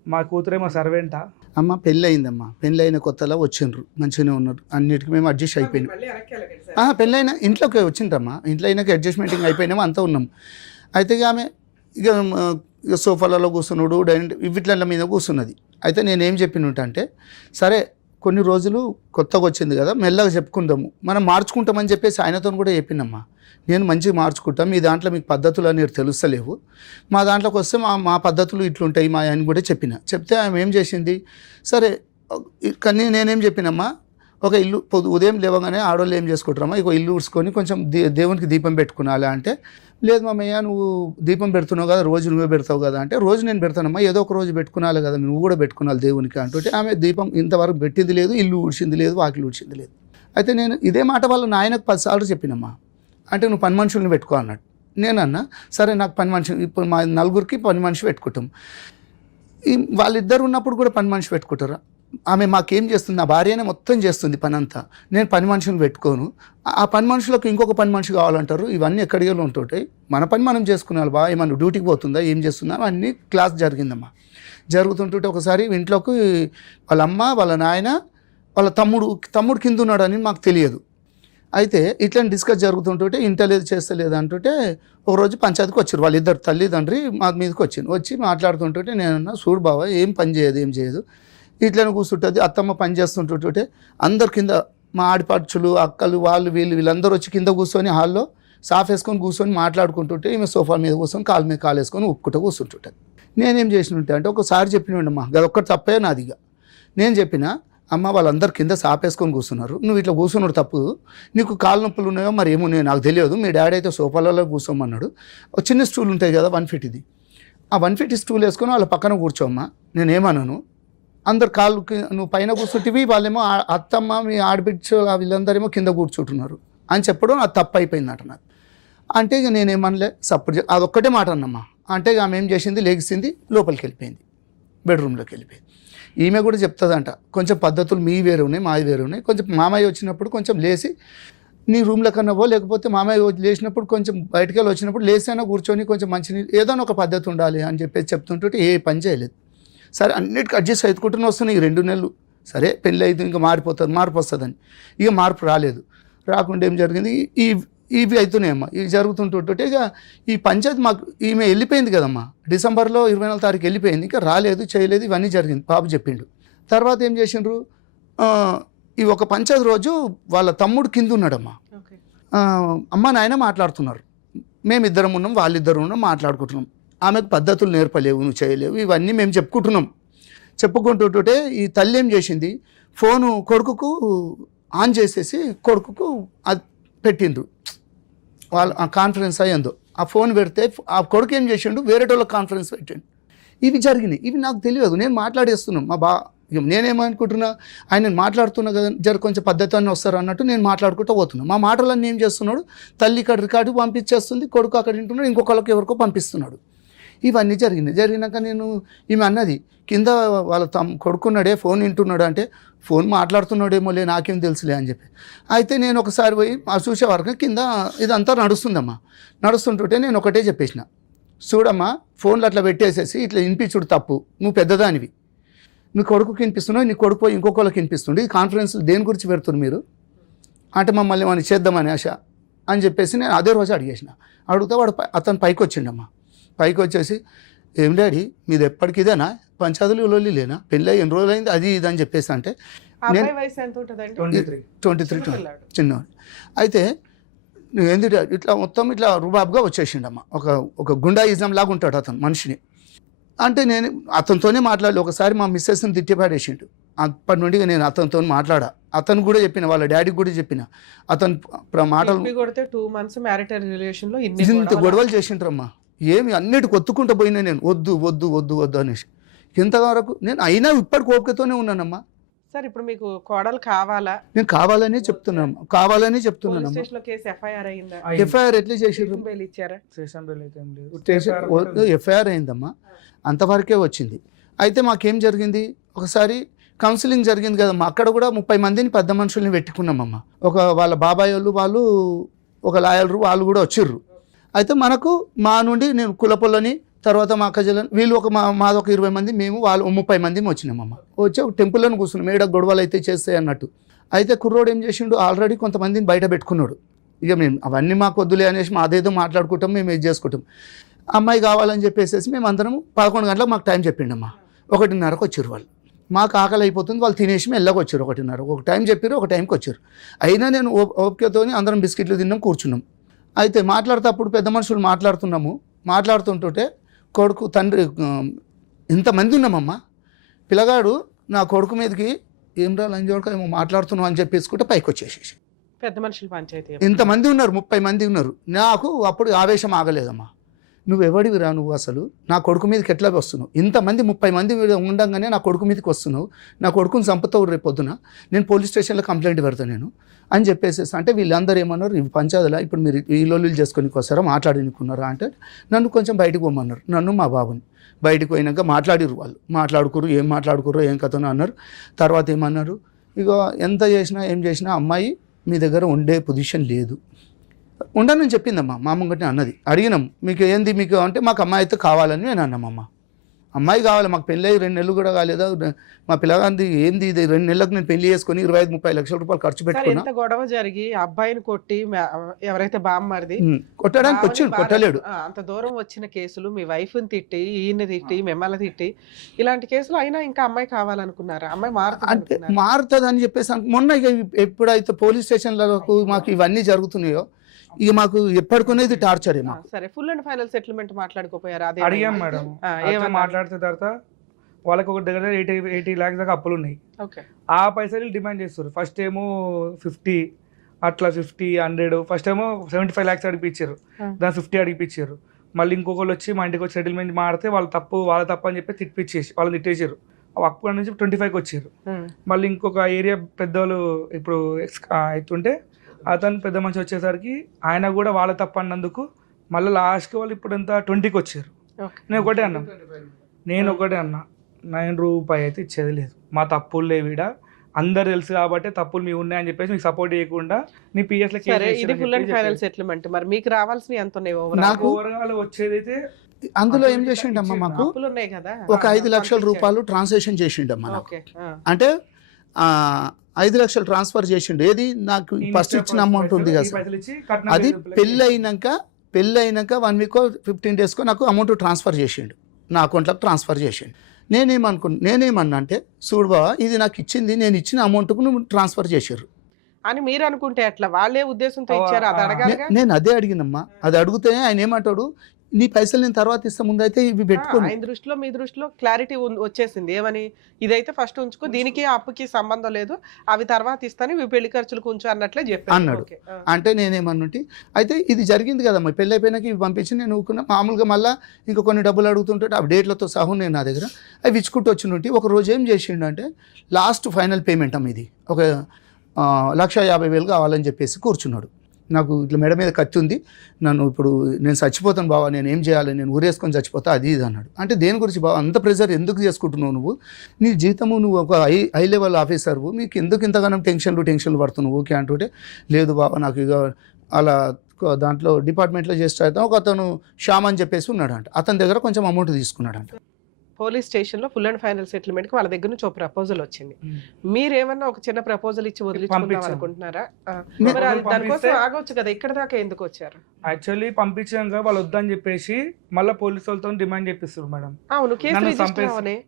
మా కూతురేమో సర్వెంటా. అమ్మ పెళ్ళి అయిందమ్మా, పెళ్ళి అయిన కొత్తలో వచ్చిండ్రు, మంచిగానే ఉన్నారు, అన్నిటికీ మేము అడ్జస్ట్ అయిపోయినాం. పెళ్ళైనా ఇంట్లోకి వచ్చిండ్రమ్మా, ఇంట్లో అయినాక అడ్జస్ట్మెంటింగ్ అయిపోయినామో అంతా ఉన్నాం. అయితే ఆమె ఇక సోఫాలలో కూర్చున్నాడు, డైనింగ్ వీటిల మీద కూర్చున్నది. అయితే నేనేం చెప్పినట్టు సరే కొన్ని రోజులు కొత్తగా వచ్చింది కదా, మెల్లగా చెప్పుకుందాము, మనం మార్చుకుంటామని చెప్పేసి ఆయనతో కూడా చెప్పినమ్మా. నేను మంచిగా మార్చుకుంటాం, మీ దాంట్లో మీకు పద్ధతులు అనేవి తెలుస్తలేవు, మా దాంట్లోకి వస్తే మా పద్ధతులు ఇట్లుంటాయి మా అని కూడా చెప్తే ఆమె ఏం చేసింది, సరే కానీ నేనేం చెప్పినమ్మా, ఒక ఇల్లు ఉదయం లేవగానే ఆడవాళ్ళు ఏం చేసుకుంటారమ్మా, ఇక ఇల్లు ఊడ్చుకొని కొంచెం దేవునికి దీపం పెట్టుకునాలి అంటే, లేదు మామయ్య నువ్వు దీపం పెడుతున్నావు కదా, రోజు నువ్వే పెడతావు కదా అంటే, రోజు నేను పెడతానమ్మా, ఏదో ఒక రోజు పెట్టుకునాలి కదా, నువ్వు కూడా పెట్టుకునాలి దేవునికి అంటుంటే, ఆమె దీపం ఇంతవరకు పెట్టింది లేదు, ఇల్లు ఊడ్చింది లేదు, వాకిలు ఊడ్చింది లేదు. అయితే నేను ఇదే మాట వాళ్ళ నాయనకు 10 సార్లు చెప్పినమ్మా. అంటే నువ్వు పని మనుషుల్ని పెట్టుకో అన్నాడు. నేనన్నా సరే నాకు పని మనిషి, ఇప్పుడు మా నలుగురికి పని మనిషి పెట్టుకుంటాం, వాళ్ళిద్దరు ఉన్నప్పుడు కూడా పని మనిషి పెట్టుకుంటారా? ఆమె మాకేం చేస్తుంది, నా భార్యనే మొత్తం చేస్తుంది పని అంతా, నేను పని మనుషుని పెట్టుకోను, ఆ పని మనుషులకు ఇంకొక పని మనిషి కావాలంటారు. ఇవన్నీ ఎక్కడికి ఉంటుంటాయి, మన పని మనం చేసుకునేవాళ్ళు బాగా, ఏమన్నా డ్యూటీకి పోతుందా, ఏం చేస్తుందా, అన్నీ క్లాస్ జరిగిందమ్మా. జరుగుతుంటుంటే ఒకసారి ఇంట్లోకి వాళ్ళ అమ్మ, వాళ్ళ నాయన, వాళ్ళ తమ్ముడు కింద ఉన్నాడని మాకు తెలియదు. అయితే ఇట్లా డిస్కస్ జరుగుతుంటుంటే ఇంటలేదు చేస్తలేదు అంటుంటే ఒకరోజు పంచాయతీకి వచ్చారు వాళ్ళిద్దరు తల్లిదండ్రి మా మీదకి వచ్చి మాట్లాడుతుంటుంటే నేనన్నా, చూడు బావ ఏం పని చేయదు, ఏం చేయదు, ఇట్లనే కూర్చుంటుంది, అత్తమ్మ పని చేస్తుంటుంటే అందరు కింద మా ఆడిపడుచులు అక్కలు వీళ్ళందరూ వచ్చి కింద కూర్చొని హాల్లో సాఫ్ వేసుకొని కూర్చొని మాట్లాడుకుంటుంటే ఈమె సోఫా మీద కూర్చొని కాలు మీద కాలు వేసుకొని ఉప్పుకుంటూ కూర్చుంటుంటుంది. నేనేం చేసినట్టే అంటే ఒకసారి చెప్పినండమ్మా, అదొక్కటి తప్పే నాదిగా. నేను చెప్పిన, అమ్మ వాళ్ళందరు కింద సాపేసుకొని కూర్చున్నారు, నువ్వు ఇట్లా కూర్చున్నాడు తప్పు, నీకు కాలు నొప్పులు ఉన్నాయో మరి ఏమున్నాయో నాకు తెలియదు, మీ డాడీ అయితే సోఫాలలో కూర్చోమన్నాడు, ఒక చిన్న స్టూల్ ఉంటాయి కదా 150ది, ఆ 150 స్టూల్ వేసుకొని వాళ్ళ పక్కన కూర్చోమ్మా, నేనేమన్నాను, అందరు కాళ్ళకి నువ్వు పైన కూర్చుంటివి, వాళ్ళేమో అత్తమ్మ మీ ఆడబిడ్చ వీళ్ళందరేమో కింద కూర్చుంటున్నారు అని చెప్పడం అది తప్పు అయిపోయిందట నాకు. అంటే ఇక నేనేమనలే, సపోర్ట్ అదొక్కటే మాట అన్నమ్మా. అంటే ఇక ఆమె ఏం చేసింది, లెగిసింది, లోపలికి వెళ్ళిపోయింది, బెడ్రూమ్లోకి వెళ్ళిపోయింది. ఈమె కూడా చెప్తుందంట, కొంచెం పద్ధతులు మీ వేరే ఉన్నాయి, మావి వేరే ఉన్నాయి, కొంచెం మామయ్య వచ్చినప్పుడు కొంచెం లేచి నీ రూమ్లో కన్నావో, లేకపోతే మామయ్య లేచినప్పుడు కొంచెం బయటికి వెళ్ళి వచ్చినప్పుడు లేసైనా కూర్చొని కొంచెం మంచి ఏదైనా ఒక పద్ధతి ఉండాలి అని చెప్పేసి చెప్తుంటే ఏ పని చేయలేదు. సరే అన్నిటికీ అడ్జస్ట్ అవుతుకుంటూనే వస్తున్నాయి ఈ 2 నెలలు. సరే పెళ్ళి అయితే ఇంకా మార్పు వస్తుందని, ఇక మార్పు రాకుండా ఏం జరిగింది, ఇవి అవుతున్నాయమ్మా, ఇవి జరుగుతుంటుంటే ఇక ఈ పంచాయతీ మాకు ఈమె వెళ్ళిపోయింది కదమ్మా, డిసెంబర్లో 24వ తారీఖు వెళ్ళిపోయింది, ఇంకా రాలేదు చేయలేదు, ఇవన్నీ జరిగింది. బాబు చెప్పిండు. తర్వాత ఏం చేసిండ్రు, ఈ ఒక పంచాయతీ రోజు వాళ్ళ తమ్ముడు కింద ఉన్నాడమ్మా, అమ్మ నాయన మాట్లాడుతున్నారు, మేమిద్దరం ఉన్నాం, వాళ్ళిద్దరు ఉన్నాం, మాట్లాడుకుంటున్నాం, ఆమెకు పద్ధతులు నేర్పలేవు, నువ్వు చేయలేవు, ఇవన్నీ మేము చెప్పుకుంటుంటే ఈ తల్లి ఏం చేసింది, ఫోను కొడుకుకు ఆన్ చేసేసి కొడుకుకు అది పెట్టిండ్రు, వాళ్ళు ఆ కాన్ఫరెన్స్ అయ్యిందో ఆ ఫోన్ పెడితే ఆ కొడుకు ఏం చేసిండు, వేరే వాళ్ళకి కాన్ఫరెన్స్ పెట్టండి. ఇవి జరిగినాయి, ఇవి నాకు తెలియదు, నేను మాట్లాడేస్తున్నాను నేనేమనుకుంటున్నా, ఆయన మాట్లాడుతున్నా కదా జర కొంచెం పద్ధతి అన్నీ వస్తారు అన్నట్టు నేను మాట్లాడుకుంటూ పోతున్నాను. మా మాటలన్నీ ఏం చేస్తున్నాడు, తల్లి ఇక్కడ రికార్డు పంపించేస్తుంది, కొడుకు అక్కడ వింటున్నాడు, ఇంకొకళ్ళకి ఎవరికో పంపిస్తున్నాడు. ఇవన్నీ జరిగినాక నేను ఈమె అన్నది, కింద వాళ్ళ కొడుకున్నాడే ఫోన్ వింటున్నాడు అంటే, ఫోన్ మాట్లాడుతున్నాడేమో లే నాకేం తెలుసులే అని చెప్పి. అయితే నేను ఒకసారి పోయి చూసే వరకు కింద ఇదంతా నడుస్తుందమ్మా. నడుస్తుంటుంటే నేను ఒకటే చెప్పేసిన, చూడమ్మా ఫోన్లు అట్లా పెట్టేసేసి ఇట్లా వినిపించుడు తప్పు, నువ్వు పెద్దదానివి, నీ కొడుకుకి వినిపిస్తున్నావు, నీ కొడుకు పోయి ఇంకొకళ్ళకి వినిపిస్తుండే, ఈ కాన్ఫరెన్స్ దేని గురించి పెడుతుంది మీరు అంటే, మమ్మల్ని మనం చేద్దామని ఆశ అని చెప్పేసి నేను అదే రోజు అడిగితే వాడు అతను పైకి వచ్చిండమ్మా. పైకి వచ్చేసి, ఏం డాడీ మీది ఎప్పటికి ఇదేనా, పంచాయతీలు లొల్లి లేనా, పెళ్ళి ఎన్ని రోజులు అయింది అది ఇది అని చెప్పేసి అంటే, నేను 23 చిన్నవాడు. అయితే నువ్వు ఏంది ఇట్లా మొత్తం ఇట్లా రుబాబ్గా వచ్చేసిండమ్మా, ఒక గుండాయిజం లాగా ఉంటాడు అతను మనిషిని. అంటే నేను అతనితోనే మాట్లాడలే, ఒకసారి మా మిస్సెస్ని తిట్టిపాడేసిండు, అప్పటి నుండి నేను అతనితో మాట్లాడా, అతను కూడా చెప్పిన, వాళ్ళ డాడీకి కూడా చెప్పిన. అతను మాటలు తిప్పి కొడితే 2 months మ్యారిటల్ రిలేషన్ లో ఇంత గొడవలు చేసింటారమ్మా. ఏమి అన్నిటి కొత్తుకుంటూ పోయినా నేను వద్దు వద్దు వద్దు వద్దు అనేసి. ఇంతవరకు నేను అయినా ఇప్పటి కోపికతోనే ఉన్నానమ్మా. సార్ ఇప్పుడు మీకు కోడలు కావాలా? నేను కావాలనే చెప్తున్నాను, కావాలని చెప్తున్నాను. స్టేషన్ లో కేసు ఎఫ్ఐఆర్ అయిందా? ఎఫ్ఐఆర్ ఎట్లా చేసిర్రు? బెయిల్ ఇచ్చారా? స్టేషన్ బెయిల్ అయితే ఏం లేదు. ఎఫ్ఐఆర్ అయిందమ్మా, అంతవరకే వచ్చింది. అయితే మాకేం జరిగింది, ఒకసారి కౌన్సిలింగ్ జరిగింది కదమ్మా, అక్కడ కూడా 30 మందిని పెద్ద మనుషుల్ని పెట్టుకున్నామమ్మా. వాళ్ళ బాబాయ్ వాళ్ళు ఒక లాయర్లు వాళ్ళు కూడా వచ్చిర్రు. అయితే మనకు మా నుండి నేను కులపొల్లని, తర్వాత మా అక్కజలని, వీళ్ళు మాదొక 20 మంది, మేము వాళ్ళు 30 మంది వచ్చినామమ్మ. వచ్చి ఒక టెంపుల్లను కూర్చున్నాం, మేడ గొడవలు అయితే చేస్తాయి అన్నట్టు. అయితే కుర్రోడు ఏం చేసిండు, ఆల్రెడీ కొంతమందిని బయట పెట్టుకున్నాడు. ఇక మేము అవన్నీ మాకు వద్దులే అనేసి మాదేదో మాట్లాడుకుంటాం, మేము ఇది చేసుకుంటాం. అమ్మాయి కావాలని చెప్పేసి మేము అందరం 11 గంటలకు మాకు టైం చెప్పిండమ్మా. 1:30కు వచ్చారు వాళ్ళు. మాకు ఆకలి అయిపోతుంది, వాళ్ళు తినేసి మెల్లగా వచ్చారు. 1:30 ఒక టైం చెప్పారు, ఒక టైంకి వచ్చారు. అయినా నేను ఓపికతో అందరం బిస్కెట్లు తిన్నాం, కూర్చున్నాం. అయితే మాట్లాడుతూ పెద్ద మనుషులు మాట్లాడుతుంటే కొడుకు తండ్రి ఇంతమంది ఉన్నామమ్మా. పిల్లగాడు నా కొడుకు మీదకి ఏం రా లంజోడక ఏమో మాట్లాడుతున్నావు అని చెప్పేసుకుంటే పైకి వచ్చేసేసి. పెద్ద మనుషులు పంచాయతీ ఇంతమంది ఉన్నారు, 30 మంది ఉన్నారు. నాకు అప్పుడు ఆవేశం ఆగలేదమ్మా. నువ్వెవడివిరా నువ్వు, అసలు నా కొడుకు మీదకి ఎట్లా వస్తున్నావు? ఇంతమంది 30 మంది ఉండగానే నా కొడుకు మీదకి వస్తున్నావు, నా కొడుకుని చంపుతావు రేపు పొద్దున, నేను పోలీస్ స్టేషన్లో కంప్లైంట్ పెడతాను నేను అని చెప్పేసి. అంటే వీళ్ళందరూ ఏమన్నారు, ఇవి పంచాయతీలా ఇప్పుడు మీరు ఈ లోల్లు చేసుకొని వస్తారా, మాట్లాడినుకున్నారా అంటే నన్ను కొంచెం బయటకు పోమన్నారు. నన్ను మా బాబుని బయటకు పోయినాక మాట్లాడిరు. వాళ్ళు ఏం మాట్లాడుకుర్రో ఏం కథనో అన్నారు. తర్వాత ఏమన్నారు, ఇక ఎంత చేసినా ఏం చేసినా అమ్మాయి మీ దగ్గర ఉండే పొజిషన్ లేదు, ఉండనని చెప్పిందమ్మా. మా ముంగట్నే అన్నది. అడిగినాం మీకు ఏంది మీకు అంటే, మాకు అమ్మాయి అయితే కావాలని నేను అన్నామమ్మా. అమ్మాయి కావాలి, మాకు పెళ్ళి 2 నెలలు కూడా కాలేదా, మా పిల్లగాంది ఏంది ఇది 2 నెలలకు నేను పెళ్లి చేసుకుని 25-30 లక్షల రూపాయలు ఖర్చు పెట్టుకున్నా. ఎంత గొడవ జరిగి అబ్బాయిని కొట్టి ఎవరైతే బామ్మరిది కొట్టడానికి వచ్చి కొట్టలేడు. అంత దూరం వచ్చిన కేసులు, మీ వైఫ్ ని తిట్టి, ఈయన తిట్టి, మిమ్మల్ని తిట్టి, ఇలాంటి కేసులు అయినా ఇంకా అమ్మాయి కావాలనుకున్నారా? అమ్మాయి అంటే మారుతుంది అని చెప్పేసి మొన్న ఎప్పుడైతే పోలీస్ స్టేషన్లకు మాకు ఇవన్నీ జరుగుతున్నాయో, ఇక మాకు ఎప్పటికునేది టార్చర్ ఏమో. సరే, ఫుల్ అండ్ ఫైనల్ సెటిల్మెంట్ మాట్లాడుకోపోయారు? అడిగాం మేడం. మాట్లాడితే తర్వాత వాళ్ళకి ఒక దగ్గర 80 lakhs దాకా అప్పులు ఉన్నాయి. ఆ పైసలు డిమాండ్ చేస్తారు. ఫస్ట్ ఏమో 50, అట్లా 50, 100, ఫస్ట్ ఏమో 75 lakhs అడిపించారు, దాని 50 అడిపించారు. మళ్ళీ ఇంకొకళ్ళు వచ్చి మా ఇంటికి వచ్చి సెటిల్మెంట్ మాడితే వాళ్ళ తప్పు అని చెప్పి వాళ్ళని తిట్టేసారు. అప్పటి నుంచి 25కి వచ్చారు. మళ్ళీ ఇంకొక ఏరియా పెద్దవాళ్ళు ఇప్పుడు అవుతుంటే అతను పెద్ద మనిషి వచ్చేసరికి ఆయన కూడా వాళ్ళ తప్పు అన్నందుకు మళ్ళీ లాస్ట్కి వాళ్ళు ఇప్పుడు ఎంత 20కి వచ్చారు. నేను ఒకటే అన్నా 9 రూపాయి అయితే ఇచ్చేది లేదు, మా తప్పులు లేవిడ, అందరు తెలుసు కాబట్టి తప్పులు మీ ఉన్నాయని చెప్పేసి మీకు సపోర్ట్ చేయకుండా నీ పిఎస్ లో. ఇది ఫుల్ అండ్ ఫైనల్ సెటిల్మెంట్. మరి మీకు రావాల్సిన ఎంత ఉన్నాయి? నాకు ఓవరాల్ వచ్చేదైతే అందులో ఏం చేసిండమ్మా, మాకు ఒక 5 లక్షల రూపాయలు ట్రాన్సాక్షన్ చేసిండమ్మా. అంటే 5 లక్షలు ట్రాన్స్ఫర్ చేసిండు. ఏది నాకు ఫస్ట్ ఇచ్చిన అమౌంట్ ఉంది కదా, అది పెళ్ళి అయినాక 1 week 15 days నాకు అమౌంట్ ట్రాన్స్ఫర్ చేసిండు, నా అకౌంట్లోకి ట్రాన్స్ఫర్ చేసిండు. నేనేమన్నా అంటే, చూడు బావా ఇది నాకు ఇచ్చింది, నేను ఇచ్చిన అమౌంట్కు నువ్వు ట్రాన్స్ఫర్ చేశారు అని మీరు అనుకుంటే అట్లా వాళ్ళే ఉద్దేశంతో ఇచ్చారు? అది అడగాలి. నేను అదే అడిగినమ్మా. అది అడిగితే ఆయన ఏమంటాడు, నీ పైసలు నేను తర్వాత ఇస్తా, ముందు అయితే ఇవి పెట్టుకోండి. ఆయన దృష్టిలో మీ దృష్టిలో క్లారిటీ వచ్చేసింది ఏమని, ఇదైతే ఫస్ట్ ఉంచుకో, దీనికి అప్పుకి సంబంధం లేదు, అవి తర్వాత ఇస్తాను, ఇవి పెళ్లి ఖర్చులు కొంచెం అన్నట్లే చెప్పాను అన్నాడు. అంటే నేనేమన్నుంటి అయితే ఇది జరిగింది కదమ్మా, పెళ్ళి అయిపోయినాక ఇవి పంపించి నేను ఊరుకున్నా. మామూలుగా మళ్ళీ ఇంకా కొన్ని డబ్బులు అడుగుతుంటే ఆ డేట్లతో సహా నేను నా దగ్గర అవి ఇచ్చుకుంటూ వచ్చినట్టు. ఒక రోజు ఏం చేసిండు అంటే, లాస్ట్ ఫైనల్ పేమెంట్ అమ్మ ఇది ఒక 1,50,000 కావాలని చెప్పేసి కూర్చున్నాడు. నాకు ఇట్లా మెడ మీద కత్తి ఉంది, ఇప్పుడు నేను చచ్చిపోతాను బావా, నేను ఏం చేయాలి, నేను ఊరేసుకొని చచ్చిపోతా, అది ఇది అన్నాడు. అంటే దేని గురించి బావా అంత ప్రెజర్ ఎందుకు చేసుకుంటున్నావు నువ్వు, నీ జీతము నువ్వు ఒక హై లెవెల్ ఆఫీసర్వు, మీకు ఎందుకు ఇంతగానో టెన్షన్లు పడుతున్నావు ఓకే అంటుంటే, లేదు బావా నాకు ఇక అలా దాంట్లో డిపార్ట్మెంట్లో చేస్తే ఒక అతను శ్యామ్ అని చెప్పేసి ఉన్నాడంట, అతని దగ్గర కొంచెం అమౌంట్ తీసుకున్నాడంట. పోలీస్ స్టేషన్ లో ఫుల్ అండ్ ఫైనల్ సెటిల్మెంట్ కి వాళ్ళ దగ్గర నుంచి ఒక ప్రపోజల్ వచ్చింది. మీరేమన్నా ఒక చిన్న ప్రపోజల్ ఇచ్చి వదిలించుకుందాం అనుకుంటున్నారా? దానికోసం ఆగొచ్చు కదా, ఇక్కడ దాకా ఎందుకు వచ్చారు? యాక్చువల్లీ పంపించాక వాళ్ళు వద్దని చెప్పేసి మళ్ళీ పోలీసు వాళ్ళతో డిమాండ్ చేపిస్తారు మేడం. అవును,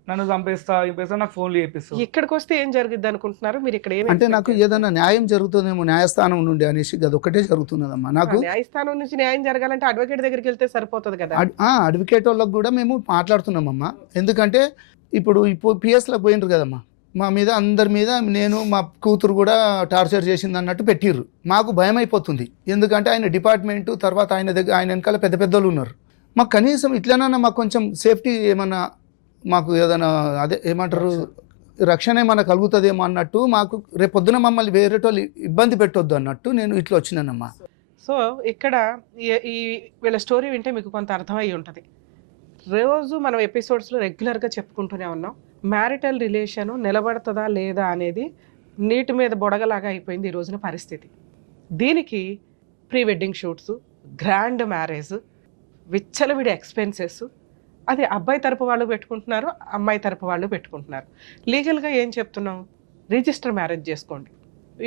నన్ను చంపేస్తా నాకు ఫోన్లు చేపిస్తారు. ఇక్కడికి వస్తే ఏం జరిగింది అనుకుంటున్నారు మీరు? ఇక్కడ అంటే నాకు ఏదైనా న్యాయం జరుగుతుందేమో న్యాయస్థానం నుండి అనేసి అది ఒకటే జరుగుతున్నదమ్మా. నాకు న్యాయస్థానం నుంచి న్యాయం జరగాలంటే అడ్వకేట్ దగ్గరికి వెళ్తే సరిపోతుంది కదా. అడ్వకేట్ వాళ్ళకి కూడా మేము మాట్లాడుతున్నామమ్మా. ఎందుకంటే ఇప్పుడు పిఎస్లోకి పోయినరు కదమ్మా, మా మీద అందరి మీద నేను మా కూతురు కూడా టార్చర్ చేసింది అన్నట్టు పెట్టిర్రు. మాకు భయం అయిపోతుంది, ఎందుకంటే ఆయన డిపార్ట్మెంటు తర్వాత ఆయన దగ్గర ఆయన వెనకాల పెద్ద పెద్దోళ్ళు ఉన్నారు. మాకు కనీసం ఇట్లనన్నా మాకు కొంచెం సేఫ్టీ ఏమన్నా మాకు ఏదైనా అదే ఏమంటారు రక్షణ ఏమన్నా కలుగుతుందేమో అన్నట్టు, మాకు రేపొద్దున మమ్మల్ని వేరేటోళ్ళు ఇబ్బంది పెట్టొద్దు అన్నట్టు నేను ఇట్లా వచ్చినానమ్మా. సో ఇక్కడ ఈ వీళ్ళ స్టోరీ వింటే మీకు కొంత అర్థమై ఉంటుంది. రోజు మనం ఎపిసోడ్స్లో రెగ్యులర్గా చెప్పుకుంటూనే ఉన్నాం, మ్యారిటల్ రిలేషన్ నిలబడుతుందా లేదా అనేది నీటి మీద బొడగలాగా అయిపోయింది ఈ రోజున పరిస్థితి. దీనికి pre wedding shoots, grand marriage, విచ్చలవిడి ఎక్స్పెన్సెస్, అది అబ్బాయి తరపు వాళ్ళు పెట్టుకుంటున్నారు, అమ్మాయి తరపు వాళ్ళు పెట్టుకుంటున్నారు. లీగల్గా ఏం చెప్తున్నాం, రిజిస్టర్ మ్యారేజ్ చేసుకోండి,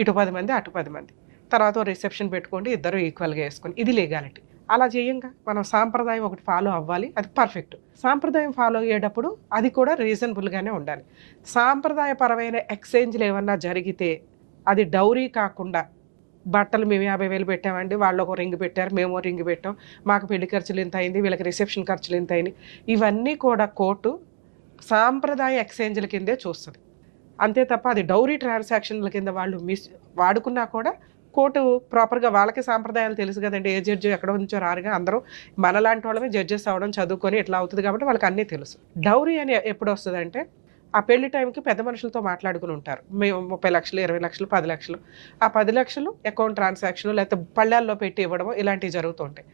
ఇటు 10 మంది అటు 10 మంది, తర్వాత రిసెప్షన్ పెట్టుకోండి, ఇద్దరు ఈక్వల్గా వేసుకోండి, ఇది లీగాలిటీ. అలా చేయంగా మనం సాంప్రదాయం ఒకటి ఫాలో అవ్వాలి, అది పర్ఫెక్ట్. సాంప్రదాయం ఫాలో అయ్యేటప్పుడు అది కూడా రీజనబుల్గానే ఉండాలి. సాంప్రదాయపరమైన ఎక్స్చేంజ్లు ఏమన్నా జరిగితే అది డౌరీ కాకుండా, బట్టలు మేము 50,000 పెట్టామండి, వాళ్ళు ఒక రింగ్ పెట్టారు, మేము రింగ్ పెట్టాం, మాకు పెళ్లి ఖర్చులు ఇంత అయింది, వీళ్ళకి రిసెప్షన్ ఖర్చులు ఇంత అయినాయి, ఇవన్నీ కూడా కోర్టు సాంప్రదాయ ఎక్స్చేంజ్ల కిందే చూస్తుంది. అంతే తప్ప అది డౌరీ ట్రాన్సాక్షన్ల కింద వాళ్ళు వాడుకున్నా కూడా కోర్టు ప్రాపర్గా, వాళ్ళకి సాంప్రదాయాలు తెలుసు కదండి, ఏ జడ్జి ఎక్కడో నుంచో రారుగా, అందరూ మనలాంటి వాళ్ళమే జడ్జెస్ అవ్వడం చదువుకొని ఇట్లా అవుతుంది కాబట్టి వాళ్ళకి అన్నీ తెలుసు. డౌరీ అని ఎప్పుడు వస్తుంది అంటే ఆ పెళ్లి టైంకి పెద్ద మనుషులతో మాట్లాడుకుని ఉంటారు, మేము 30 లక్షలు 20 లక్షలు 10 లక్షలు, ఆ 10 లక్షలు అకౌంట్ ట్రాన్సాక్షన్ లేకపోతే పళ్ళాల్లో పెట్టి ఇవ్వడము ఇలాంటివి జరుగుతుంటాయి.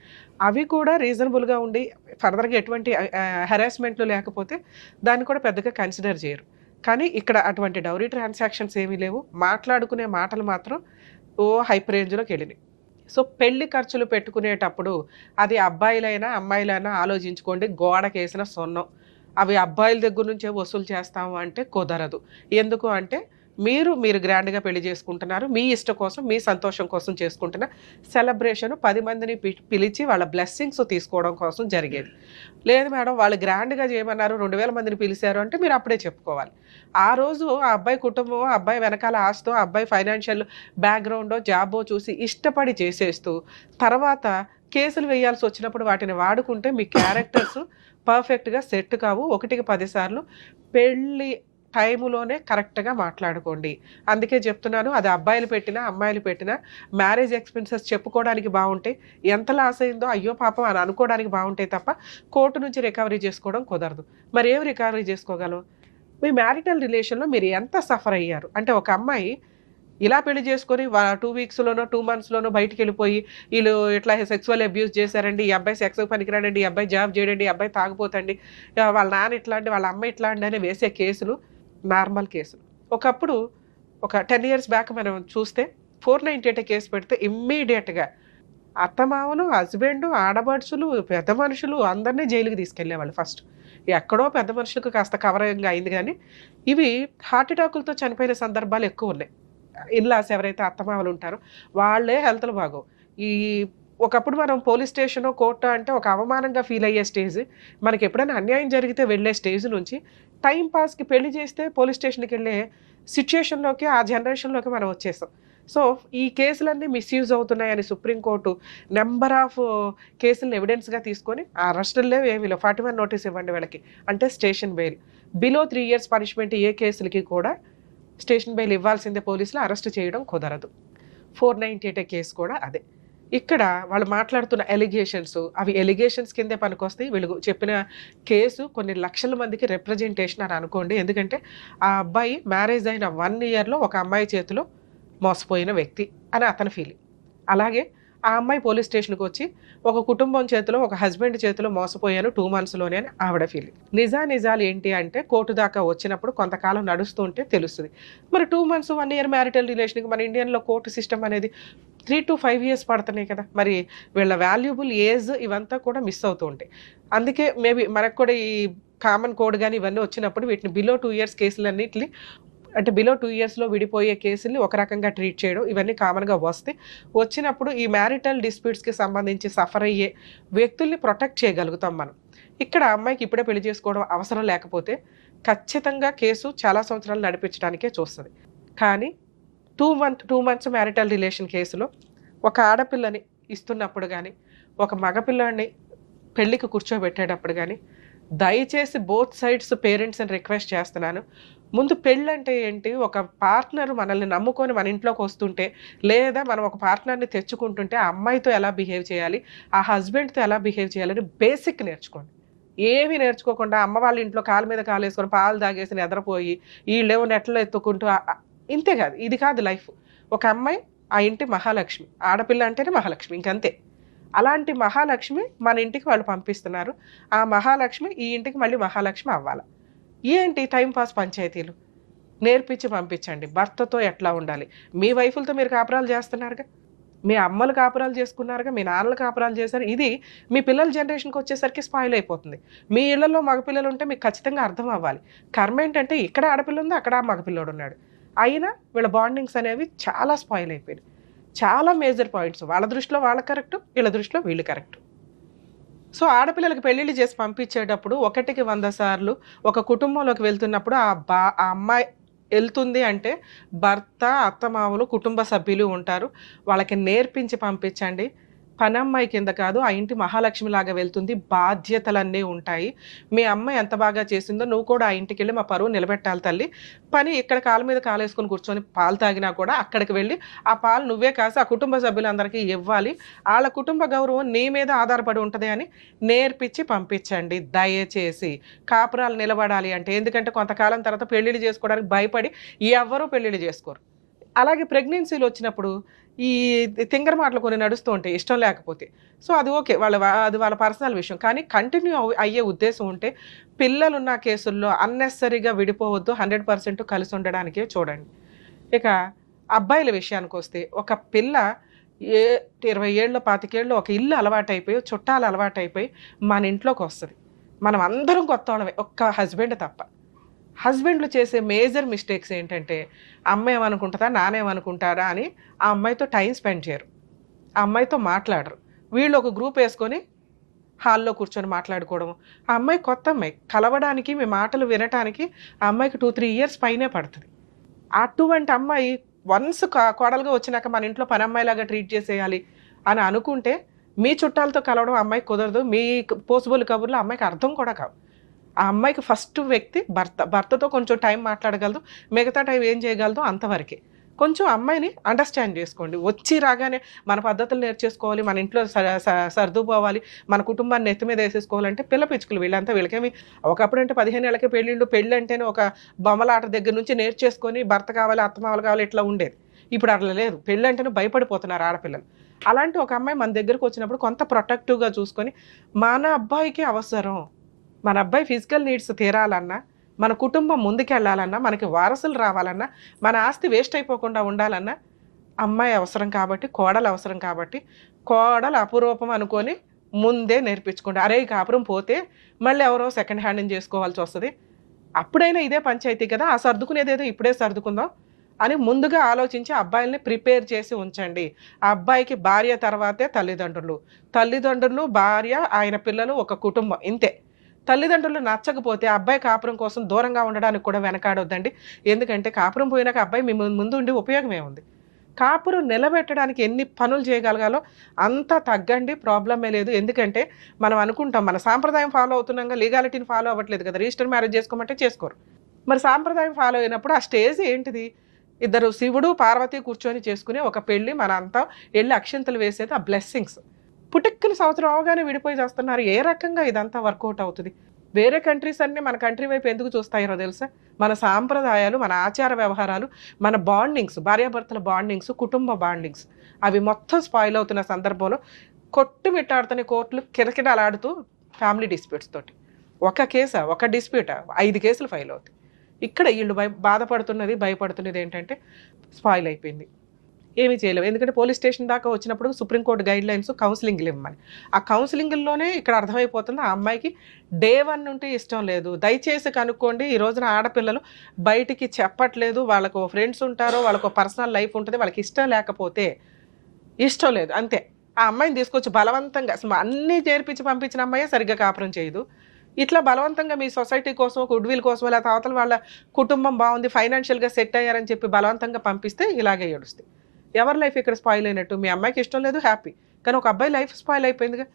అవి కూడా రీజనబుల్గా ఉండి ఫర్దర్గా ఎటువంటి హెరాస్మెంట్లు లేకపోతే దాన్ని కూడా పెద్దగా కన్సిడర్ చేయరు. కానీ ఇక్కడ అటువంటి డౌరీ ట్రాన్సాక్షన్స్ ఏమీ లేవు, మాట్లాడుకునే మాటలు మాత్రం హైపర్ రేంజ్లోకి వెళ్ళినాయి. సో పెళ్లి ఖర్చులు పెట్టుకునేటప్పుడు అది అబ్బాయిలైనా అమ్మాయిలైనా ఆలోచించుకోండి, గోడకేసిన సొన్నం. అవి అబ్బాయిల దగ్గర నుంచే వసూలు చేస్తాము అంటే కుదరదు. ఎందుకు అంటే మీరు గ్రాండ్గా పెళ్లి చేసుకుంటున్నారు, మీ ఇష్టం కోసం, మీ సంతోషం కోసం చేసుకుంటున్న సెలబ్రేషన్ 10 మందిని పిలిచి వాళ్ళ బ్లెస్సింగ్స్ తీసుకోవడం కోసం జరిగేది. లేదు మేడం వాళ్ళు గ్రాండ్గా చేయమన్నారు, 2000 మందిని పిలిచారు అంటే మీరు అప్పుడే చెప్పుకోవాలి. ఆ రోజు ఆ అబ్బాయి కుటుంబం, అబ్బాయి వెనకాల ఆస్తో, అబ్బాయి ఫైనాన్షియల్ బ్యాక్గ్రౌండో జాబో చూసి ఇష్టపడి చేసేస్తూ తర్వాత కేసులు వేయాల్సి వచ్చినప్పుడు వాటిని వాడుకుంటే మీ క్యారెక్టర్స్ పర్ఫెక్ట్గా సెట్ కావు. 1కి 10 సార్లు పెళ్ళి టైములోనే కరెక్ట్గా మాట్లాడుకోండి. అందుకే చెప్తున్నాను, అది అబ్బాయిలు పెట్టినా అమ్మాయిలు పెట్టినా మ్యారేజ్ ఎక్స్పెన్సెస్ చెప్పుకోవడానికి బాగుంటాయి, ఎంత లాస్ అయిందో అయ్యో పాపం అని అనుకోవడానికి బాగుంటాయి తప్ప కోర్టు నుంచి రికవరీ చేసుకోవడం కుదరదు. మరి ఏం రికవరీ చేసుకోగలం? మీ మ్యారిటల్ రిలేషన్లో మీరు ఎంత సఫర్ అయ్యారు అంటే, ఒక అమ్మాయి ఇలా పెళ్లి చేసుకొని 2 వీక్స్లోనో 2 మంత్స్లోనో బయటికి వెళ్ళిపోయి వీళ్ళు ఇట్లా సెక్సువల్ అబ్యూస్ చేశారండి, ఈ అబ్బాయి సెక్స్ పనికిరాడండి, ఈ అబ్బాయి జాబ్ చేయడండి, ఈ అబ్బాయి తాగిపోతండి, వాళ్ళ నాన్న ఇట్లా అండి, వాళ్ళ అమ్మ ఇట్లా అండి అని వేసే కేసులు నార్మల్ కేసులు. ఒకప్పుడు ఒక 10 years బ్యాక్ మనం చూస్తే 498 కేసు పెడితే ఇమ్మీడియట్గా అత్తమామలు, హస్బెండ్, ఆడబడుచులు, పెద్ద మనుషులు అందరినీ జైలుకి తీసుకెళ్లేవాళ్ళు. ఫస్ట్ ఎక్కడో పెద్ద మనుషులకు కాస్త కవరింగ్ అయింది, కానీ ఇవి హార్ట్ అటాకులతో చనిపోయిన సందర్భాలు ఎక్కువ ఉన్నాయి. ఇన్లాస్ ఎవరైతే అత్తమామలు ఉంటారో వాళ్ళే హెల్త్లు బాగోవు. ఒకప్పుడు మనం పోలీస్ స్టేషన్ కోర్టు అంటే ఒక అవమానంగా ఫీల్ అయ్యే స్టేజ్, మనకి ఎప్పుడైనా అన్యాయం జరిగితే వెళ్ళే స్టేజ్ నుంచి టైం పాస్కి పెళ్లి చేస్తే పోలీస్ స్టేషన్కి వెళ్ళే సిచ్యుయేషన్లోకి, ఆ జనరేషన్లోకి మనం వచ్చేస్తాం. సో ఈ కేసులన్నీ మిస్యూజ్ అవుతున్నాయని సుప్రీంకోర్టు నెంబర్ ఆఫ్ కేసులను ఎవిడెన్స్గా తీసుకొని ఆ అరెస్టులే ఏమీ 41 నోటీస్ ఇవ్వండి వీళ్ళకి అంటే station bail. Below 3 years punishment ఏ కేసులకి కూడా స్టేషన్ బెయిల్ ఇవ్వాల్సిందే, పోలీసులు అరెస్ట్ చేయడం కుదరదు. 498 కేసు కూడా అదే. ఇక్కడ వాళ్ళు మాట్లాడుతున్న ఎలిగేషన్స్ అవి ఎలిగేషన్స్ కిందే పనికొస్తాయి. వీళ్ళు చెప్పిన కేసు కొన్ని లక్షల మందికి రిప్రజెంటేషన్ అని అనుకోండి. ఎందుకంటే ఆ అబ్బాయి మ్యారేజ్ అయిన 1 yearలో ఒక అమ్మాయి చేతిలో మోసపోయిన వ్యక్తి అని అతని ఫీలింగ్. అలాగే ఆ అమ్మాయి పోలీస్ స్టేషన్కి వచ్చి ఒక కుటుంబం చేతిలో, ఒక హస్బెండ్ చేతిలో మోసపోయాను 2 monthsలోనే అని ఆవిడ ఫీలింగ్. నిజాలు ఏంటి అంటే కోర్టు దాకా వచ్చినప్పుడు కొంతకాలం నడుస్తూ ఉంటే తెలుస్తుంది. మరి 2 months 1 year మ్యారిటల్ రిలేషన్కి మన ఇండియన్లో కోర్టు సిస్టమ్ అనేది 3 to 5 years పడుతున్నాయి కదా. మరి వీళ్ళ వాల్యుబుల్ ఏజ్ ఇవంతా కూడా మిస్ అవుతూ ఉంటాయి. అందుకే మేబీ మనకు కూడా ఈ కామన్ కోడ్ కానీ ఇవన్నీ వచ్చినప్పుడు వీటిని బిలో 2 years కేసులన్నింటినీ అంటే బిలో 2 yearsలో విడిపోయే కేసుల్ని ఒక రకంగా ట్రీట్ చేయడం ఇవన్నీ కామన్గా వచ్చినప్పుడు ఈ మ్యారిటల్ డిస్ప్యూట్స్కి సంబంధించి సఫర్ అయ్యే వ్యక్తుల్ని ప్రొటెక్ట్ చేయగలుగుతాం మనం. ఇక్కడ అమ్మాయికి ఇప్పుడే పెళ్లి చేసుకోవడం అవసరం లేకపోతే ఖచ్చితంగా కేసు చాలా సంవత్సరాలు నడిపించడానికే చూస్తుంది. కానీ 2 months మ్యారిటల్ రిలేషన్ కేసులో ఒక ఆడపిల్లని ఇస్తున్నప్పుడు కానీ, ఒక మగపిల్లాడిని పెళ్ళికి కూర్చోబెట్టేటప్పుడు కానీ దయచేసి బోత్ సైడ్స్ పేరెంట్స్ని రిక్వెస్ట్ చేస్తున్నాను, ముందు పెళ్ళంటే ఏంటి? ఒక పార్ట్నర్ మనల్ని నమ్ముకొని మన ఇంట్లోకి వస్తుంటే, లేదా మనం ఒక పార్ట్నర్‌ని తెచ్చుకుంటుంటే, ఆ అమ్మాయితో ఎలా బిహేవ్ చేయాలి? ఆ హస్బెండ్‌తో ఎలా బిహేవ్ చేయాలని బేసిక్ నేర్చుకోండి. ఏమి నేర్చుకోకుండా అమ్మ వాళ్ళ ఇంట్లో కాలు మీద కాలేసుకొని పాలు తాగేసి నిద్రపోయి, ఈళ్ళేమో నెట్లో ఎత్తుకుంటూ ఇంతే కాదు. ఇది కాదు లైఫ్. ఒక అమ్మాయి ఆ ఇంటి మహాలక్ష్మి. ఆడపిల్ల అంటేనే మహాలక్ష్మి ఇంకంతే. అలాంటి మహాలక్ష్మి మన ఇంటికి వాళ్ళు పంపిస్తున్నారు. ఆ మహాలక్ష్మి ఈ ఇంటికి మళ్ళీ మహాలక్ష్మి అవ్వాల. ఏంటి టైం పాస్ పంచాయతీలు? నేర్పించి పంపించండి. భర్తతో ఎట్లా ఉండాలి? మీ వైఫులతో మీరు కాపురాలు చేస్తున్నారుగా. మీ అమ్మలు కాపురాలు చేసుకున్నారుగా. మీ నాన్నలు కాపురాలు చేశారు. ఇది మీ పిల్లల జనరేషన్‌కి వచ్చేసరికి స్పాయిల్ అయిపోతుంది. మీ ఇళ్లలో మగపిల్లలు ఉంటే మీకు ఖచ్చితంగా అర్థం అవ్వాలి. కర్మ ఏంటంటే ఇక్కడ ఆడపిల్ల ఉంది, అక్కడ మగపిల్లోడున్నాడు. అయినా వీళ్ళ బాండింగ్స్ అనేవి చాలా స్పాయిల్ అయిపోయినాయి. చాలా మేజర్ పాయింట్స్. వాళ్ళ దృష్టిలో వాళ్ళు కరెక్టు, వీళ్ళ దృష్టిలో వీళ్ళు కరెక్టు. సో, ఆడపిల్లలకి పెళ్ళిళ్ళు చేసి పంపించేటప్పుడు 1కి 100 సార్లు ఒక కుటుంబంలోకి వెళ్తున్నప్పుడు ఆ అమ్మాయి ఎళ్తుంది అంటే భర్త, అత్తమామలు, కుటుంబ సభ్యులు ఉంటారు. వాళ్ళకి నేర్పించి పంపించండి. పనమ్మాయి కింద కాదు, ఆ ఇంటి మహాలక్ష్మిలాగా వెళ్తుంది. బాధ్యతలన్నీ ఉంటాయి. మీ అమ్మ ఎంత బాగా చేసిందో నువ్వు కూడా ఆ ఇంటికెళ్ళి మా పరువు నిలబెట్టాలి తల్లి. పని ఇక్కడ కాళ్ళ మీద కాలేసుకొని కూర్చొని పాలు తాగినా కూడా అక్కడికి వెళ్ళి ఆ పాలు నువ్వే కాసి ఆ కుటుంబ సభ్యులందరికీ ఇవ్వాలి. ఆళ్ళ కుటుంబ గౌరవం నీ మీద ఆధారపడి ఉంటది అని నేర్పించి పంపించండి దయచేసి. కాపురాలు నిలబడాలి అంటే ఎందుకంటే కొంతకాలం తర్వాత పెళ్ళిళ్ళు చేసుకోవడానికి భయపడి ఎవ్వరూ పెళ్ళిళ్ళు చేసుకోరు. అలాగే ప్రెగ్నెన్సీలు వచ్చినప్పుడు ఈ తింగర మాటలు కొన్ని నడుస్తూ ఉంటాయి ఇష్టం లేకపోతే. సో, అది ఓకే. అది వాళ్ళ పర్సనల్ విషయం. కానీ కంటిన్యూ అయ్యే ఉద్దేశం ఉంటే పిల్లలున్న కేసుల్లో అన్నెసెసరీగా విడిపోవద్దు. 100% కలిసి ఉండడానికే చూడండి. ఇక అబ్బాయిల విషయానికొస్తే ఒక పిల్ల 20 ఏళ్ళో, 25 ఏళ్ళో ఒక ఇల్లు అలవాటైపోయి, చుట్టాలు అలవాటైపోయి మన ఇంట్లోకొస్తది. మనం అందరం కొత్తోళ్ళమే. ఒక్క హస్బెండ్ తప్ప. హస్బెండ్‌లు చేసే మేజర్ మిస్టేక్స్ ఏంటంటే, అమ్మ ఏమనుకుంటదా, నాన్నేమనుకుంటారా అని ఆ అమ్మాయితో టైమ్ స్పెండ్ చేయరు. ఆ అమ్మాయితో మాట్లాడరు. వీళ్ళు ఒక గ్రూప్ ఏసుకొని హాల్‌లో కూర్చొని మాట్లాడుకోవడం. ఆ అమ్మాయి కొత్త అమ్మాయి. కలవడానికి, మీ మాటలు వినటానికి ఆ అమ్మాయికి 2, 3 ఇయర్స్ పైనే పడతది. అటువంటి అమ్మాయి వన్స్ కోడలుగా వచ్చినాక మన ఇంట్లో పనమ్మాయిలాగా ట్రీట్ చేసేయాలి అని అనుకుంటే, మీ చుట్టాలతో కలవడం ఆ అమ్మాయికి కుదరదు. మీ పోసిబుల్ కబుర్లు ఆ అమ్మాయికి అర్థం కూడా కావు. ఆ అమ్మాయికి ఫస్ట్ వ్యక్తి భర్త. భర్తతో కొంచెం టైం మాట్లాడగలదు. మిగతా టైం ఏం చేయగలదో అంతవరకే. కొంచెం అమ్మాయిని అండర్‌స్టాండ్ చేసుకోండి. వచ్చి రాగానే మన పద్ధతులు నేర్చేసుకోవాలి, మన ఇంట్లో సర్దుకుపోవాలి, మన కుటుంబాన్ని నెత్తి మీద ఏసేసుకోవాలంటే పిల్ల పిచ్చుకలు వీళ్ళంతా. వీళ్ళకేమి ఒకప్పుడంటే 15 ఏళ్ళకే పెళ్ళిళ్ళు, పెళ్ళంటేనే ఒక బొమ్మలాట దగ్గర నుంచి నేర్చేసుకొని భర్త కావాలి, అత్తమామలు కావాలి ఇట్లా ఉండేది. ఇప్పుడు అట్లా లేదు. పెళ్ళంటేనే భయపడిపోతున్నారు ఆడపిల్లలు. అలాంటి ఒక అమ్మాయి మన దగ్గరకు వచ్చినప్పుడు కొంత ప్రొటెక్టివ్‌గా చూసుకొని, మన అబ్బాయికి అవసరం, మన అబ్బాయి ఫిజికల్ నీడ్స్ తీరాలన్నా, మన కుటుంబం ముందుకెళ్ళాలన్నా, మనకి వారసులు రావాలన్నా, మన ఆస్తి వేస్ట్ అయిపోకుండా ఉండాలన్నా అమ్మాయి అవసరం కాబట్టి, కోడలు అవసరం కాబట్టి, కోడలు అపురూపం అనుకొని ముందే నేర్పించుకోండి. అరే! ఈ కాపురం పోతే మళ్ళీ ఎవరో సెకండ్ హ్యాండ్‌ని చేసుకోవాల్సి వస్తది. అప్పుడైనా ఇదే పంచాయతీ కదా! ఆ సర్దుకునేదేదో ఇప్పుడే సర్దుకుందాం అని ముందుగా ఆలోచించి అబ్బాయిల్ని ప్రిపేర్ చేసి ఉంచండి. ఆ అబ్బాయికి భార్య తర్వాతే తల్లిదండ్రులు. తల్లిదండ్రులు, భార్య, ఆయన పిల్లలు, ఒక కుటుంబం ఇంతే. తల్లిదండ్రులు నచ్చకపోతే అబ్బాయి కాపురం కోసం దూరంగా ఉండడానికి కూడా వెనకాడొద్దండి. ఎందుకంటే కాపురం పోయినాక అబ్బాయి మీ ముందు ఉండి ఉపయోగం ఏముంది? కాపురం నిలబెట్టడానికి ఎన్ని పనులు చేయగలగాలో అంతా తగ్గండి. ప్రాబ్లమే లేదు. ఎందుకంటే మనం అనుకుంటాం మన సాంప్రదాయం ఫాలో అవుతున్నాంగా, లీగాలిటీని ఫాలో అవ్వట్లేదు కదా! రిజిస్టర్ మ్యారేజ్ చేసుకోమంటే చేసుకోరు. మరి సాంప్రదాయం ఫాలో అయినప్పుడు ఆ స్టేజ్ ఏంటిది? ఇద్దరు శివుడు, పార్వతి కూర్చొని చేసుకునే ఒక పెళ్లి. మనంతా ఎళ్లి అక్షింతలు వేసేది ఆ బ్లెస్సింగ్స్. పుటిక్కని సంవత్సరం అవగానే విడిపోయి చేస్తున్నారు. ఏ రకంగా ఇదంతా వర్కౌట్ అవుతది? వేరే కంట్రీస్ అన్నీ మన కంట్రీ వైపు ఎందుకు చూస్తాయో తెలుసా? మన సాంప్రదాయాలు, మన ఆచార వ్యవహారాలు, మన బాండింగ్స్, భార్యాభర్తల బాండింగ్స్, కుటుంబ బాండింగ్స్ అవి మొత్తం స్పాయిల్ అవుతున్న సందర్భంలో కొట్టుమిట్టాడుతున్న కోర్టులు కిరకిటలాడుతూ ఫ్యామిలీ డిస్ప్యూట్స్ తోటి. ఒక కేసా, ఒక డిస్ప్యూటా, 5 కేసులు ఫైల్ అవుతాయి. ఇక్కడ ఈళ్ళు బాధపడుతున్నది, భయపడుతున్నది ఏంటంటే స్పాయిల్ అయిపోయింది. ఏమీ చేయలేము. ఎందుకంటే పోలీస్ స్టేషన్ దాకా వచ్చినప్పుడు సుప్రీంకోర్టు గైడ్‌లైన్స్ కౌన్సిలింగ్‌లు ఇవ్వమని. ఆ కౌన్సిలింగ్‌ల్లోనే ఇక్కడ అర్థమైపోతుంది ఆ అమ్మాయికి డే 1 నుండి ఇష్టం లేదు. దయచేసి కనుక్కోండి. ఈ రోజున ఆడపిల్లలు బయటికి చెప్పట్లేదు. వాళ్ళకు ఫ్రెండ్స్ ఉంటారు, వాళ్ళకు పర్సనల్ లైఫ్ ఉంటది. వాళ్ళకి ఇష్టం లేకపోతే ఇష్టం లేదు అంతే. ఆ అమ్మాయిని తీసుకొచ్చి బలవంతంగా అసలు అన్నీ చేర్పించి పంపించిన అమ్మాయే సరిగ్గా కాపురం చేయదు. ఇట్లా బలవంతంగా మీ సొసైటీ కోసం, గుడ్ విల్ కోసమో, లేకపోతే అవతల వాళ్ళ కుటుంబం బాగుంది, ఫైనాన్షియల్‌గా సెట్ అయ్యారని చెప్పి బలవంతంగా పంపిస్తే ఇలాగే ఏడుస్తాయి. ఎవరి లైఫ్ ఇక్కడ స్పాయిల్ అయినట్టు? మీ అమ్మాయికి ఇష్టం లేదు, హ్యాపీ. కానీ ఒక అబ్బాయి లైఫ్ స్పాయిల్ అయిపోయిందిగా.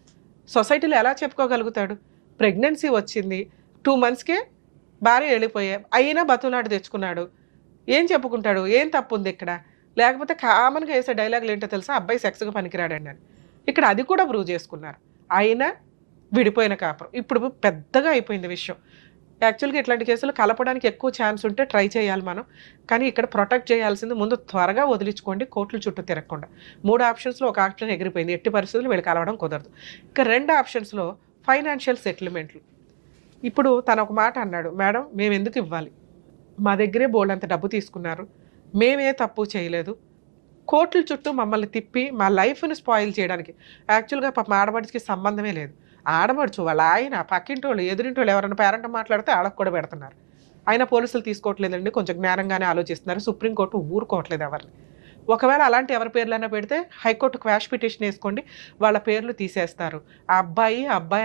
సొసైటీలో ఎలా చెప్పుకోగలుగుతాడు? ప్రెగ్నెన్సీ వచ్చింది, 2 మంత్స్‌కే భార్య వెళ్ళిపోయా అయినా బతులాడి తెచ్చుకున్నాడు. ఏం చెప్పుకుంటాడు? ఏం తప్పు ఉంది ఇక్కడ? లేకపోతే కామన్‌గా వేసే డైలాగులు ఏంటో తెలుసా? అబ్బాయి సెక్స్‌కి పనికిరాడండి అని. ఇక్కడ అది కూడా ప్రూవ్ చేసుకున్నారు. అయినా విడిపోయిన కాపురం. ఇప్పుడు పెద్దగా అయిపోయింది విషయం. యాక్చువల్‌గా ఇట్లాంటి కేసులు కలపడానికి ఎక్కువ ఛాన్స్ ఉంటే ట్రై చేయాలి మనం. కానీ ఇక్కడ ప్రొటెక్ట్ చేయాల్సింది ముందు త్వరగా వదిలించుకోండి, కోర్టుల చుట్టూ తిరగకుండా. 3 ఆప్షన్స్‌లో ఒక ఆప్షన్ ఎగిరిపోయింది. ఎట్టి పరిస్థితుల్లో వీళ్ళు కలవడం కుదరదు. ఇక 2 ఆప్షన్స్‌లో ఫైనాన్షియల్ సెటిల్మెంట్లు. ఇప్పుడు తను ఒక మాట అన్నాడు, మేడం మేము ఎందుకు ఇవ్వాలి? మా దగ్గరే బోలెడంత డబ్బు తీసుకున్నారు. మేమే తప్పు చేయలేదు. కోర్టుల చుట్టూ మమ్మల్ని తిప్పి మా లైఫ్‌ని స్పాయిల్ చేయడానికి. యాక్చువల్‌గా పాపం ఆడపడుచుకి సంబంధమే లేదు. ఆడపడుచు వాళ్ళ ఆయన, పక్కింటోళ్ళు, ఎదురింటోళ్ళు ఎవరైనా పేరెంట్ మాట్లాడితే ఆళ్ళకి కూడా పెడుతున్నారు. అయినా పోలీసులు తీసుకోవట్లేదండి. కొంచెం జ్ఞానంగానే ఆలోచిస్తున్నారు. సుప్రీంకోర్టు ఊరుకోవట్లేదు ఎవరిని. ఒకవేళ అలాంటి ఎవరి పేర్లైనా పెడితే హైకోర్టు క్వాష్ పిటిషన్ వేసుకోండి, వాళ్ళ పేర్లు తీసేస్తారు. ఆ అబ్బాయి,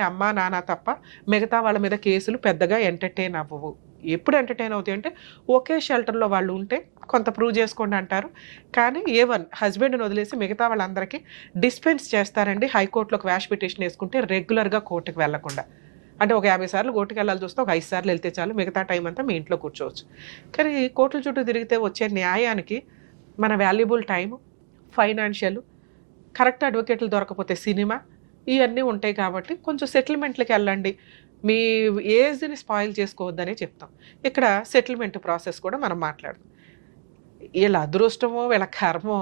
అమ్మ, నాన్న తప్ప మిగతా వాళ్ళ మీద కేసులు పెద్దగా ఎంటర్టైన్ అవ్వవు. ఎప్పుడు ఎంటర్టైన్ అవుతాయి అంటే ఒకే షెల్టర్లో వాళ్ళు ఉంటే కొంత ప్రూవ్ చేసుకోండి అంటారు. కానీ హస్బెండ్ని వదిలేసి మిగతా వాళ్ళందరికీ డిస్పెన్స్ చేస్తారండి హైకోర్టులో క్వాష్ పిటిషన్ వేసుకుంటే రెగ్యులర్గా కోర్టుకు వెళ్లకుండా. అంటే ఒక 50 సార్లు కోర్టుకు వెళ్ళాల్సి వస్తే ఒక 5 సార్లు వెళ్తే చాలు, మిగతా టైం అంతా మీ ఇంట్లో కూర్చోవచ్చు. కానీ కోర్టుల చుట్టూ తిరిగితే వచ్చే న్యాయానికి మన వాల్యుబుల్ టైము, ఫైనాన్షియల్, కరెక్ట్ అడ్వకేట్లు దొరకపోతే సినిమా, ఇవన్నీ ఉంటాయి కాబట్టి కొంచెం సెటిల్మెంట్లకి వెళ్ళండి. మీ ఏజ్ని స్పాయిల్ చేసుకోవద్దనే చెప్తాం. ఇక్కడ సెటిల్మెంట్ ప్రాసెస్ కూడా మనం మాట్లాడదాం. వీళ్ళ అదృష్టమో వీళ్ళ కర్మో,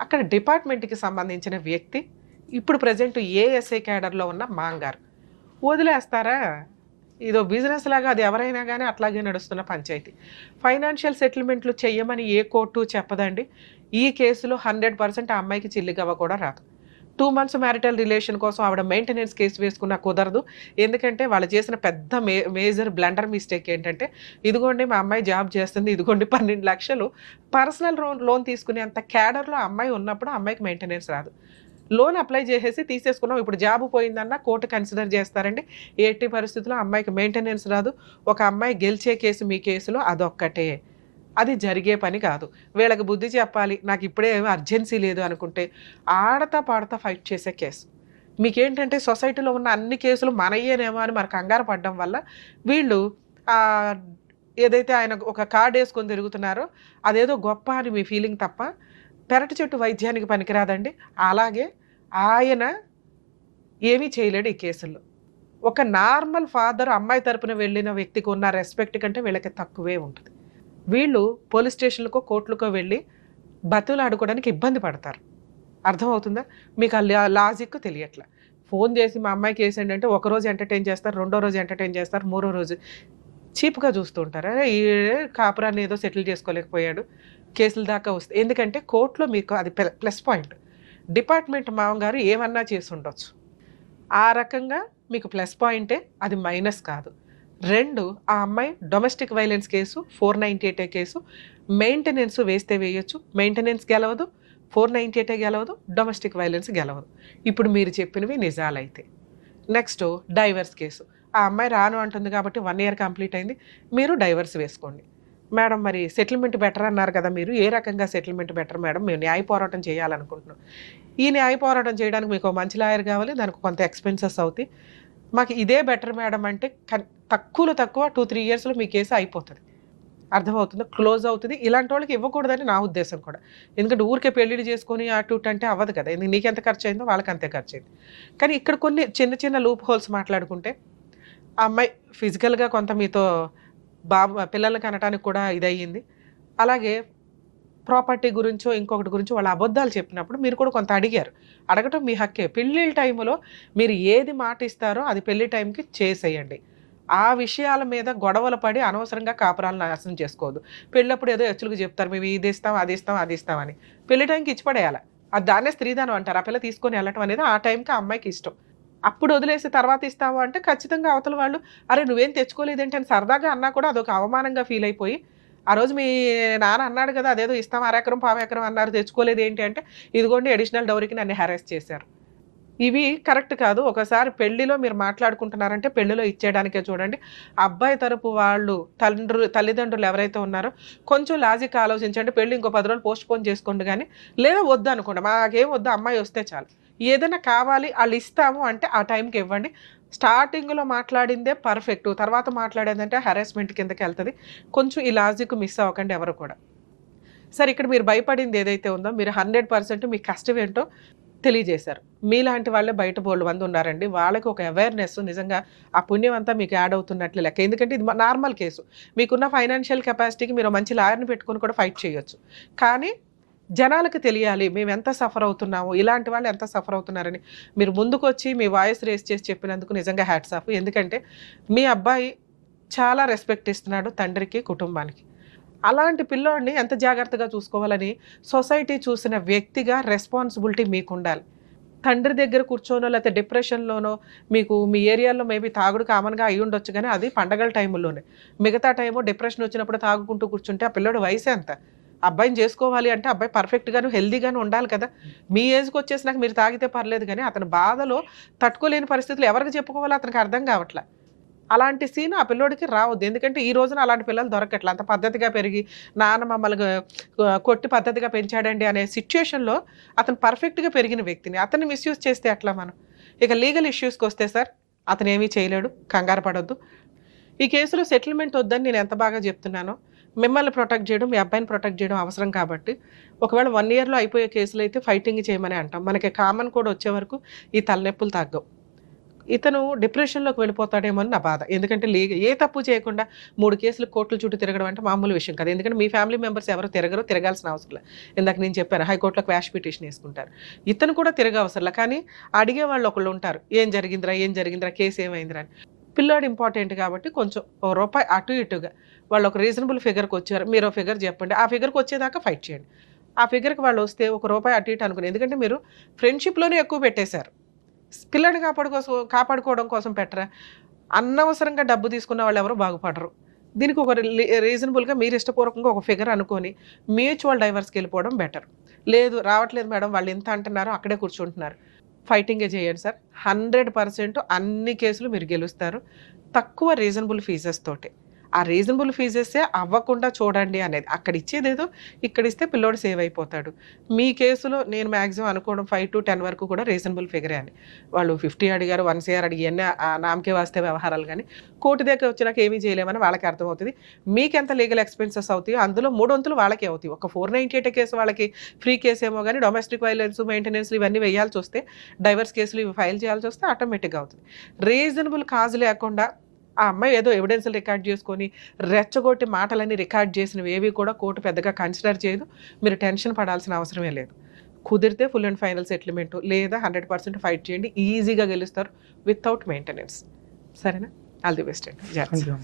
అక్కడ డిపార్ట్మెంట్కి సంబంధించిన వ్యక్తి ఇప్పుడు ప్రజెంట్ ఏఎస్ఐ క్యాడర్లో ఉన్న మాంగారు వదిలేస్తారా? ఇదో బిజినెస్ లాగా అది ఎవరైనా కానీ అట్లాగే నడుస్తున్న పంచాయతీ. ఫైనాన్షియల్ సెటిల్మెంట్లు చెయ్యమని ఏ కోర్టు చెప్పదండి. ఈ కేసులో 100% ఆ అమ్మాయికి చిల్లిగవ్వ కూడా రాదు. 2 months మ్యారిటల్ రిలేషన్ కోసం ఆవిడ మెయింటెనెన్స్ కేసు వేసుకున్నా కుదరదు. ఎందుకంటే వాళ్ళు చేసిన పెద్ద మేజర్ బ్లండర్ మిస్టేక్ ఏంటంటే, ఇదిగోండి మా అమ్మాయి జాబ్ చేస్తుంది, ఇదిగోండి 12 లక్షలు పర్సనల్ లోన్ తీసుకునేంత క్యాడర్లో అమ్మాయి ఉన్నప్పుడు అమ్మాయికి మెయింటెనెన్స్ రాదు. లోన్ అప్లై చేసేసి తీసేసుకున్నాం, ఇప్పుడు జాబ్ పోయిందన్న కోర్టు కన్సిడర్ చేస్తారండి. ఎట్టి పరిస్థితుల్లో అమ్మాయికి మెయింటెనెన్స్ రాదు. ఒక అమ్మాయి గెలిచే కేసు మీ కేసులో అదొక్కటే. అది జరిగే పని కాదు. వీళ్ళకి బుద్ధి చెప్పాలి, నాకు ఇప్పుడే అర్జెన్సీ లేదు అనుకుంటే ఆడతా పాడతా ఫైట్ చేసే కేసు. మీకేంటంటే సొసైటీలో ఉన్న అన్ని కేసులు మనయ్యేనేమో అని మనకు కంగారు పడడం వల్ల వీళ్ళు ఏదైతే ఆయన ఒక కార్డు వేసుకొని తిరుగుతున్నారో అదేదో గొప్ప అని మీ ఫీలింగ్ తప్ప పెరటి చెట్టు వైద్యానికి పనికిరాదండి. అలాగే ఆయన ఏమీ చేయలేడు ఈ కేసుల్లో. ఒక నార్మల్ ఫాదర్ అమ్మాయి తరపున వెళ్ళిన వ్యక్తికి ఉన్న రెస్పెక్ట్ కంటే వీళ్ళకి తక్కువే ఉంటుంది. వీళ్ళు పోలీస్ స్టేషన్లకో కోర్టులకో వెళ్ళి బతులు ఆడుకోవడానికి ఇబ్బంది పడతారు. అర్థమవుతుందా? మీకు ఆ లాజిక్ తెలియట్లా. ఫోన్ చేసి మా అమ్మాయికి వేసేయండి అంటే ఒకరోజు ఎంటర్టైన్ చేస్తారు, 2వ రోజు ఎంటర్టైన్ చేస్తారు, 3వ రోజు చీప్గా చూస్తూ ఉంటారు. ఈ కాపురాన్ని ఏదో సెటిల్ చేసుకోలేకపోయాడు, కేసుల దాకా వస్తాయి. ఎందుకంటే కోర్టులో మీకు అది ప్లస్ పాయింట్. డిపార్ట్మెంట్ మామగారు ఏమన్నా చేసి ఉండొచ్చు, ఆ రకంగా మీకు ప్లస్ పాయింటే, అది మైనస్ కాదు. 2, ఆ అమ్మాయి domestic violence case 498 case, maintenance వేస్తే వేయొచ్చు, మెయింటెనెన్స్ గెలవదు, 498 గెలవదు, డొమెస్టిక్ వైలెన్స్ గెలవదు. ఇప్పుడు మీరు చెప్పినవి నిజాలైతే. Next divorce case. ఆ అమ్మాయి రాను అంటుంది కాబట్టి 1 year కంప్లీట్ అయింది, మీరు డైవర్స్ వేసుకోండి. మేడం మరి సెటిల్మెంట్ బెటర్ అన్నారు కదా, మీరు ఏ రకంగా సెటిల్మెంట్ బెటర్ మేడం? మేము న్యాయ పోరాటం చేయాలనుకుంటున్నాం. ఈ న్యాయ పోరాటం చేయడానికి మీకు మంచి లాయర్ కావాలి, దానికి కొంత ఎక్స్పెన్సెస్ అవుతాయి. మాకు ఇదే బెటర్ మేడం అంటే తక్కువలో తక్కువ 2-3 yearsలో మీ కేసు అయిపోతుంది. అర్థమవుతుందా? క్లోజ్ అవుతుంది. ఇలాంటి వాళ్ళకి ఇవ్వకూడదని నా ఉద్దేశం కూడా. ఎందుకంటే ఊరికే పెళ్ళిళ్ళు చేసుకొని అటు ఇటు అంటే అవ్వదు కదా. నీకెంత ఖర్చు అయిందో వాళ్ళకి అంతే ఖర్చు అయింది. కానీ ఇక్కడ కొన్ని చిన్న చిన్న లూప్ హోల్స్ మాట్లాడుకుంటే ఆ అమ్మాయి ఫిజికల్గా కొంత మీతో పిల్లల్ని కనటానికి కూడా ఇదయ్యింది. అలాగే ప్రాపర్టీ గురించో ఇంకొకటి గురించో వాళ్ళ అబద్ధాలు చెప్పినప్పుడు మీరు కూడా కొంత అడిగారు. అడగటం మీ హక్కే. పెళ్ళిళ్ళ టైంలో మీరు ఏది మాట ఇస్తారో అది పెళ్లి టైంకి చేసేయండి. ఆ విషయాల మీద గొడవలు పడి అనవసరంగా కాపురాలను నాశనం చేసుకోవద్దు. పెళ్ళప్పుడు ఏదో ఎచ్చులుగా చెప్తారు, మేము ఇది ఇస్తాం, అది ఇస్తాం, అది ఇస్తామని. పెళ్లి టైంకి ఇచ్చి పడేయాలి. అది దాన్నే స్త్రీధనం అంటారు. ఆ పిల్ల తీసుకొని వెళ్ళటం అనేది ఆ టైంకి ఆ అమ్మాయికి ఇష్టం. అప్పుడు వదిలేసి తర్వాత ఇస్తావు అంటే ఖచ్చితంగా అవతల వాళ్ళు అరే నువ్వేం తెచ్చుకోలేదేంటి అని సరదాగా అన్నా కూడా అదొక అవమానంగా ఫీల్ అయిపోయి, ఆ రోజు మీ నాన్న అన్నాడు కదా అదేదో ఇస్తాం 1/2 ఎకరం 1/4 ఎకరం అన్నారు, తెచ్చుకోలేదు ఏంటి అంటే ఇదిగోండి అడిషనల్ డౌరీకి నన్ను హెరాస్ చేశారు. ఇవి కరెక్ట్ కాదు. ఒకసారి పెళ్లిలో మీరు మాట్లాడుకుంటున్నారంటే పెళ్లిలో ఇచ్చేయడానికే చూడండి. అబ్బాయి తరపు వాళ్ళు తల్లిదండ్రులు ఎవరైతే ఉన్నారో కొంచెం లాజిక్ ఆలోచించండి. పెళ్లి ఇంకో 10 రోజులు పోస్ట్ పోన్ చేసుకోండి, కానీ లేదా వద్దు అనుకోండి, మాకేం వద్దు అమ్మాయి వస్తే చాలు. ఏదైనా కావాలి వాళ్ళు ఇస్తాము అంటే ఆ టైంకి ఇవ్వండి. స్టార్టింగ్లో మాట్లాడిందే పర్ఫెక్ట్, తర్వాత మాట్లాడేదంటే హెరాస్మెంట్ కిందకి వెళ్తుంది. కొంచెం ఈ లాజిక్ మిస్ అవ్వకండి ఎవరు కూడా. సరే, ఇక్కడ మీరు భయపడింది ఏదైతే ఉందో మీరు 100% మీ కష్టం ఏంటో తెలియజేశారు. మీలాంటి వాళ్ళే బయట బోల్డ్ మంది ఉన్నారండి. వాళ్ళకి ఒక అవేర్నెస్ నిజంగా ఆ పుణ్యం అంతా మీకు యాడ్ అవుతున్నట్లు లెక్క. ఎందుకంటే ఇది నార్మల్ కేసు. మీకున్న ఫైనాన్షియల్ కెపాసిటీకి మీరు మంచి లాయర్ని పెట్టుకుని కూడా ఫైట్ చేయొచ్చు. కానీ జనాలకు తెలియాలి మేము ఎంత సఫర్ అవుతున్నాము, ఇలాంటి వాళ్ళు ఎంత సఫర్ అవుతున్నారని మీరు ముందుకు వచ్చి మీ వాయిస్ రేస్ చేసి చెప్పినందుకు నిజంగా హ్యాట్స్ ఆఫ్. ఎందుకంటే మీ అబ్బాయి చాలా రెస్పెక్ట్ ఇస్తున్నాడు తండ్రికి, కుటుంబానికి. అలాంటి పిల్లోడిని ఎంత జాగ్రత్తగా చూసుకోవాలని సొసైటీ చూసిన వ్యక్తిగా రెస్పాన్సిబిలిటీ మీకు ఉండాలి. తండ్రి దగ్గర కూర్చోనో లేకపోతే డిప్రెషన్లోనో, మీకు మీ ఏరియాలో మేబీ తాగుడు కామన్గా అయి ఉండొచ్చు, కానీ అది పండగల టైంలోనే. మిగతా టైము డిప్రెషన్ వచ్చినప్పుడు తాగుకుంటూ కూర్చుంటే ఆ పిల్లోడు వయసు ఎంత? అబ్బాయిని చేసుకోవాలి అంటే అబ్బాయి పర్ఫెక్ట్గాను హెల్దీగాను ఉండాలి కదా. మీ ఏజ్కి వచ్చేసినాక మీరు తాగితే పర్లేదు, కానీ అతని బాధలో తట్టుకోలేని పరిస్థితులు ఎవరికి చెప్పుకోవాలో అతనికి అర్థం కావట్లే. అలాంటి సీన్ ఆ పిల్లోడికి రావద్దు. ఎందుకంటే ఈ రోజున అలాంటి పిల్లలు దొరకట్లే. అంత పద్ధతిగా పెరిగి నాన్న మమ్మల్ని కొట్టి పద్ధతిగా పెంచాడండి అనే సిచ్యుయేషన్లో అతను పర్ఫెక్ట్గా పెరిగిన వ్యక్తిని అతన్ని మిస్యూజ్ చేస్తే ఎట్లా మనం? ఇక లీగల్ ఇష్యూస్కి వస్తే సార్, అతను ఏమీ చేయలేడు, కంగారు పడొద్దు. ఈ కేసులో సెటిల్మెంట్ వద్దని నేను ఎంత బాగా చెప్తున్నానో, మిమ్మల్ని ప్రొటెక్ట్ చేయడం, మీ అబ్బాయిని ప్రొటెక్ట్ చేయడం అవసరం కాబట్టి ఒకవేళ 1 yearలో అయిపోయే కేసులు అయితే ఫైటింగ్ చేయమని అంటాం. మనకి కామన్ కూడా వచ్చే వరకు ఈ తలనొప్పులు తగ్గవు. ఇతను డిప్రెషన్లోకి వెళ్ళిపోతాడేమో అని నా బాధ. ఎందుకంటే ఏ తప్పు చేయకుండా 3 కేసులు కోర్టుల చుట్టూ తిరగడం అంటే మామూలు విషయం కాదు. ఎందుకంటే మీ ఫ్యామిలీ మెంబర్స్ ఎవరు తిరగాల్సిన అవసరం లేదు. ఇందాక నేను చెప్పాను, హైకోర్టులో క్వాష్ పిటిషన్ వేసుకుంటారు. ఇతను కూడా తిరగవసరంలా, కానీ అడిగే వాళ్ళు ఒకళ్ళు ఉంటారు, ఏం జరిగిందిరా, కేసు ఏమైందిరా అని. పిల్లాడు ఇంపార్టెంట్ కాబట్టి కొంచెం ₹1 అటు ఇటుగా వాళ్ళు ఒక రీజనబుల్ ఫిగర్కి వచ్చారు, మీరు ఒక ఫిగర్ చెప్పండి, ఆ ఫిగర్కి వచ్చేదాకా ఫైట్ చేయండి. ఆ ఫిగర్కి వాళ్ళు వస్తే ₹1 అటు ఇటు అనుకుని, ఎందుకంటే మీరు ఫ్రెండ్షిప్లోనే ఎక్కువ పెట్టేశారు. పిల్లాడిని కాపాడుకోవడం కోసం పెట్టరా? అనవసరంగా డబ్బు తీసుకున్న వాళ్ళు ఎవరు బాగుపడరు. దీనికి ఒక రీజనబుల్గా మీరు ఇష్టపూర్వకంగా ఒక ఫిగర్ అనుకొని మ్యూచువల్ డైవర్స్కి వెళ్ళిపోవడం బెటర్. లేదు రావట్లేదు మేడం, వాళ్ళు ఎంత అంటున్నారో అక్కడే కూర్చుంటున్నారు, ఫైటింగే చేయండి సార్. 100% అన్ని కేసులు మీరు గెలుస్తారు, తక్కువ రీజనబుల్ ఫీజెస్ తోటి. ఆ రీజనబుల్ ఫీజెస్సే అవ్వకుండా చూడండి అనేది. అక్కడ ఇచ్చేదేదో ఇక్కడ ఇస్తే పిల్లోడు సేవ్ అయిపోతాడు. మీ కేసులో నేను మ్యాక్సిమం అనుకోవడం 5 to 10 వరకు కూడా రీజనబుల్ ఫిగరే అని. వాళ్ళు 50 అడిగారు, 1 CR అడిగి అన్నీ నామకే వాస్తే వ్యవహారాలు, కానీ కోర్టు దగ్గర వచ్చినాక ఏమీ చేయలేమని వాళ్ళకి అర్థమవుతుంది. మీకు ఎంత లీగల్ ఎక్స్పెన్సెస్ అవుతాయో అందులో 3 వంతులు వాళ్ళకే అవుతాయి. ఒక 498 కేసు వాళ్ళకి ఫ్రీ కేసు ఏమో, కానీ డొమెస్టిక్ వైలెన్స్, మెయింటెనెన్స్ ఇవన్నీ వేయాల్సి వస్తే, డైవర్స్ కేసులు ఇవి ఫైల్ చేయాల్సి వస్తే ఆటోమేటిక్గా అవుతుంది. రీజనబుల్ కాజు లేకుండా ఆ అమ్మాయి ఏదో ఎవిడెన్స్లు రికార్డ్ చేసుకొని రెచ్చగొట్టి మాటలన్నీ రికార్డ్ చేసినవి ఏవి కూడా కోర్టు పెద్దగా కన్సిడర్ చేయదు. మీరు టెన్షన్ పడాల్సిన అవసరమే లేదు. కుదిరితే ఫుల్ అండ్ ఫైనల్ సెటిల్మెంట్, లేదా 100% ఫైట్ చేయండి, ఈజీగా గెలుస్తారు వితౌట్ మెయింటెనెన్స్. సరేనా? ఆల్ ది బెస్ట్ అండి.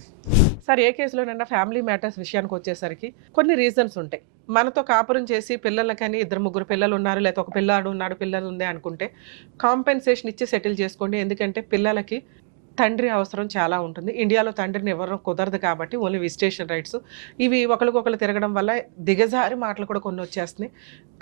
సార్, ఏ కేసులోనైనా ఫ్యామిలీ మ్యాటర్స్ విషయానికి వచ్చేసరికి కొన్ని రీజన్స్ ఉంటాయి. మనతో కాపురం చేసి పిల్లలకని 2-3 పిల్లలు ఉన్నారు, లేకపోతే ఒక పిల్లాడు ఉన్నాడు, పిల్లలు ఉంది అనుకుంటే కాంపెన్సేషన్ ఇచ్చి సెటిల్ చేసుకోండి. ఎందుకంటే పిల్లలకి తండ్రి అవసరం చాలా ఉంటుంది. ఇండియాలో తండ్రిని ఇవ్వడం కుదరదు కాబట్టి ఓన్లీ విజిటేషన్ రైట్స్, ఇవి ఒకరికొకరు తిరగడం వల్ల దిగజారి మాటలు కూడా కొన్ని వచ్చేస్తున్నాయి.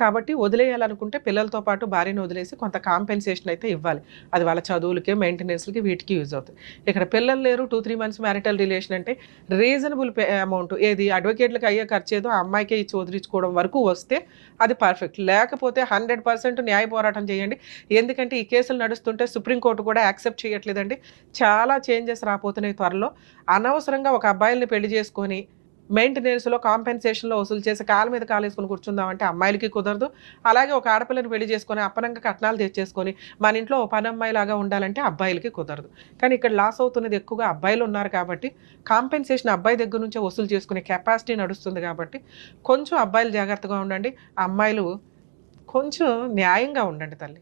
కాబట్టి వదిలేయాలనుకుంటే పిల్లలతో పాటు భార్యను వదిలేసి కొంత కాంపెన్సేషన్ అయితే ఇవ్వాలి. అది వాళ్ళ చదువులకి, మెయింటెనెన్స్కి, వీటికి యూజ్ అవుతుంది. ఇక్కడ పిల్లలు లేరు, 2-3 months మ్యారిటల్ రిలేషన్ అంటే రీజనబుల్ అమౌంట్ ఏది అడ్వకేట్లకు అయ్యే ఖర్చు ఏదో ఆ అమ్మాయికే ఇచ్చి వదిలించుకోవడం వరకు వస్తే అది పర్ఫెక్ట్. లేకపోతే 100% న్యాయ పోరాటం చేయండి. ఎందుకంటే ఈ కేసులు నడుస్తుంటే సుప్రీంకోర్టు కూడా యాక్సెప్ట్ చేయట్లేదండి. చాలా చేంజెస్ రాబోతున్నాయి త్వరలో. అనవసరంగా ఒక అబ్బాయిల్ని పెళ్లి చేసుకొని మెయింటెనెన్స్లో, కాంపెన్సేషన్లో వసూలు చేసి కాలు మీద కాలేసుకొని కూర్చుందామంటే అమ్మాయిలకి కుదరదు. అలాగే ఒక ఆడపిల్లని పెళ్లి చేసుకొని అప్పనంగా కట్నాలు తెచ్చేసుకొని మన ఇంట్లో ఓ పని అమ్మాయిలాగా ఉండాలంటే అబ్బాయిలకి కుదరదు. కానీ ఇక్కడ లాస్ అవుతున్నది ఎక్కువగా అబ్బాయిలు ఉన్నారు కాబట్టి కాంపెన్సేషన్ అబ్బాయి దగ్గర నుంచే వసూలు చేసుకునే కెపాసిటీ నడుస్తుంది కాబట్టి కొంచెం అబ్బాయిలు జాగ్రత్తగా ఉండండి, అమ్మాయిలు కొంచెం న్యాయంగా ఉండండి తల్లి.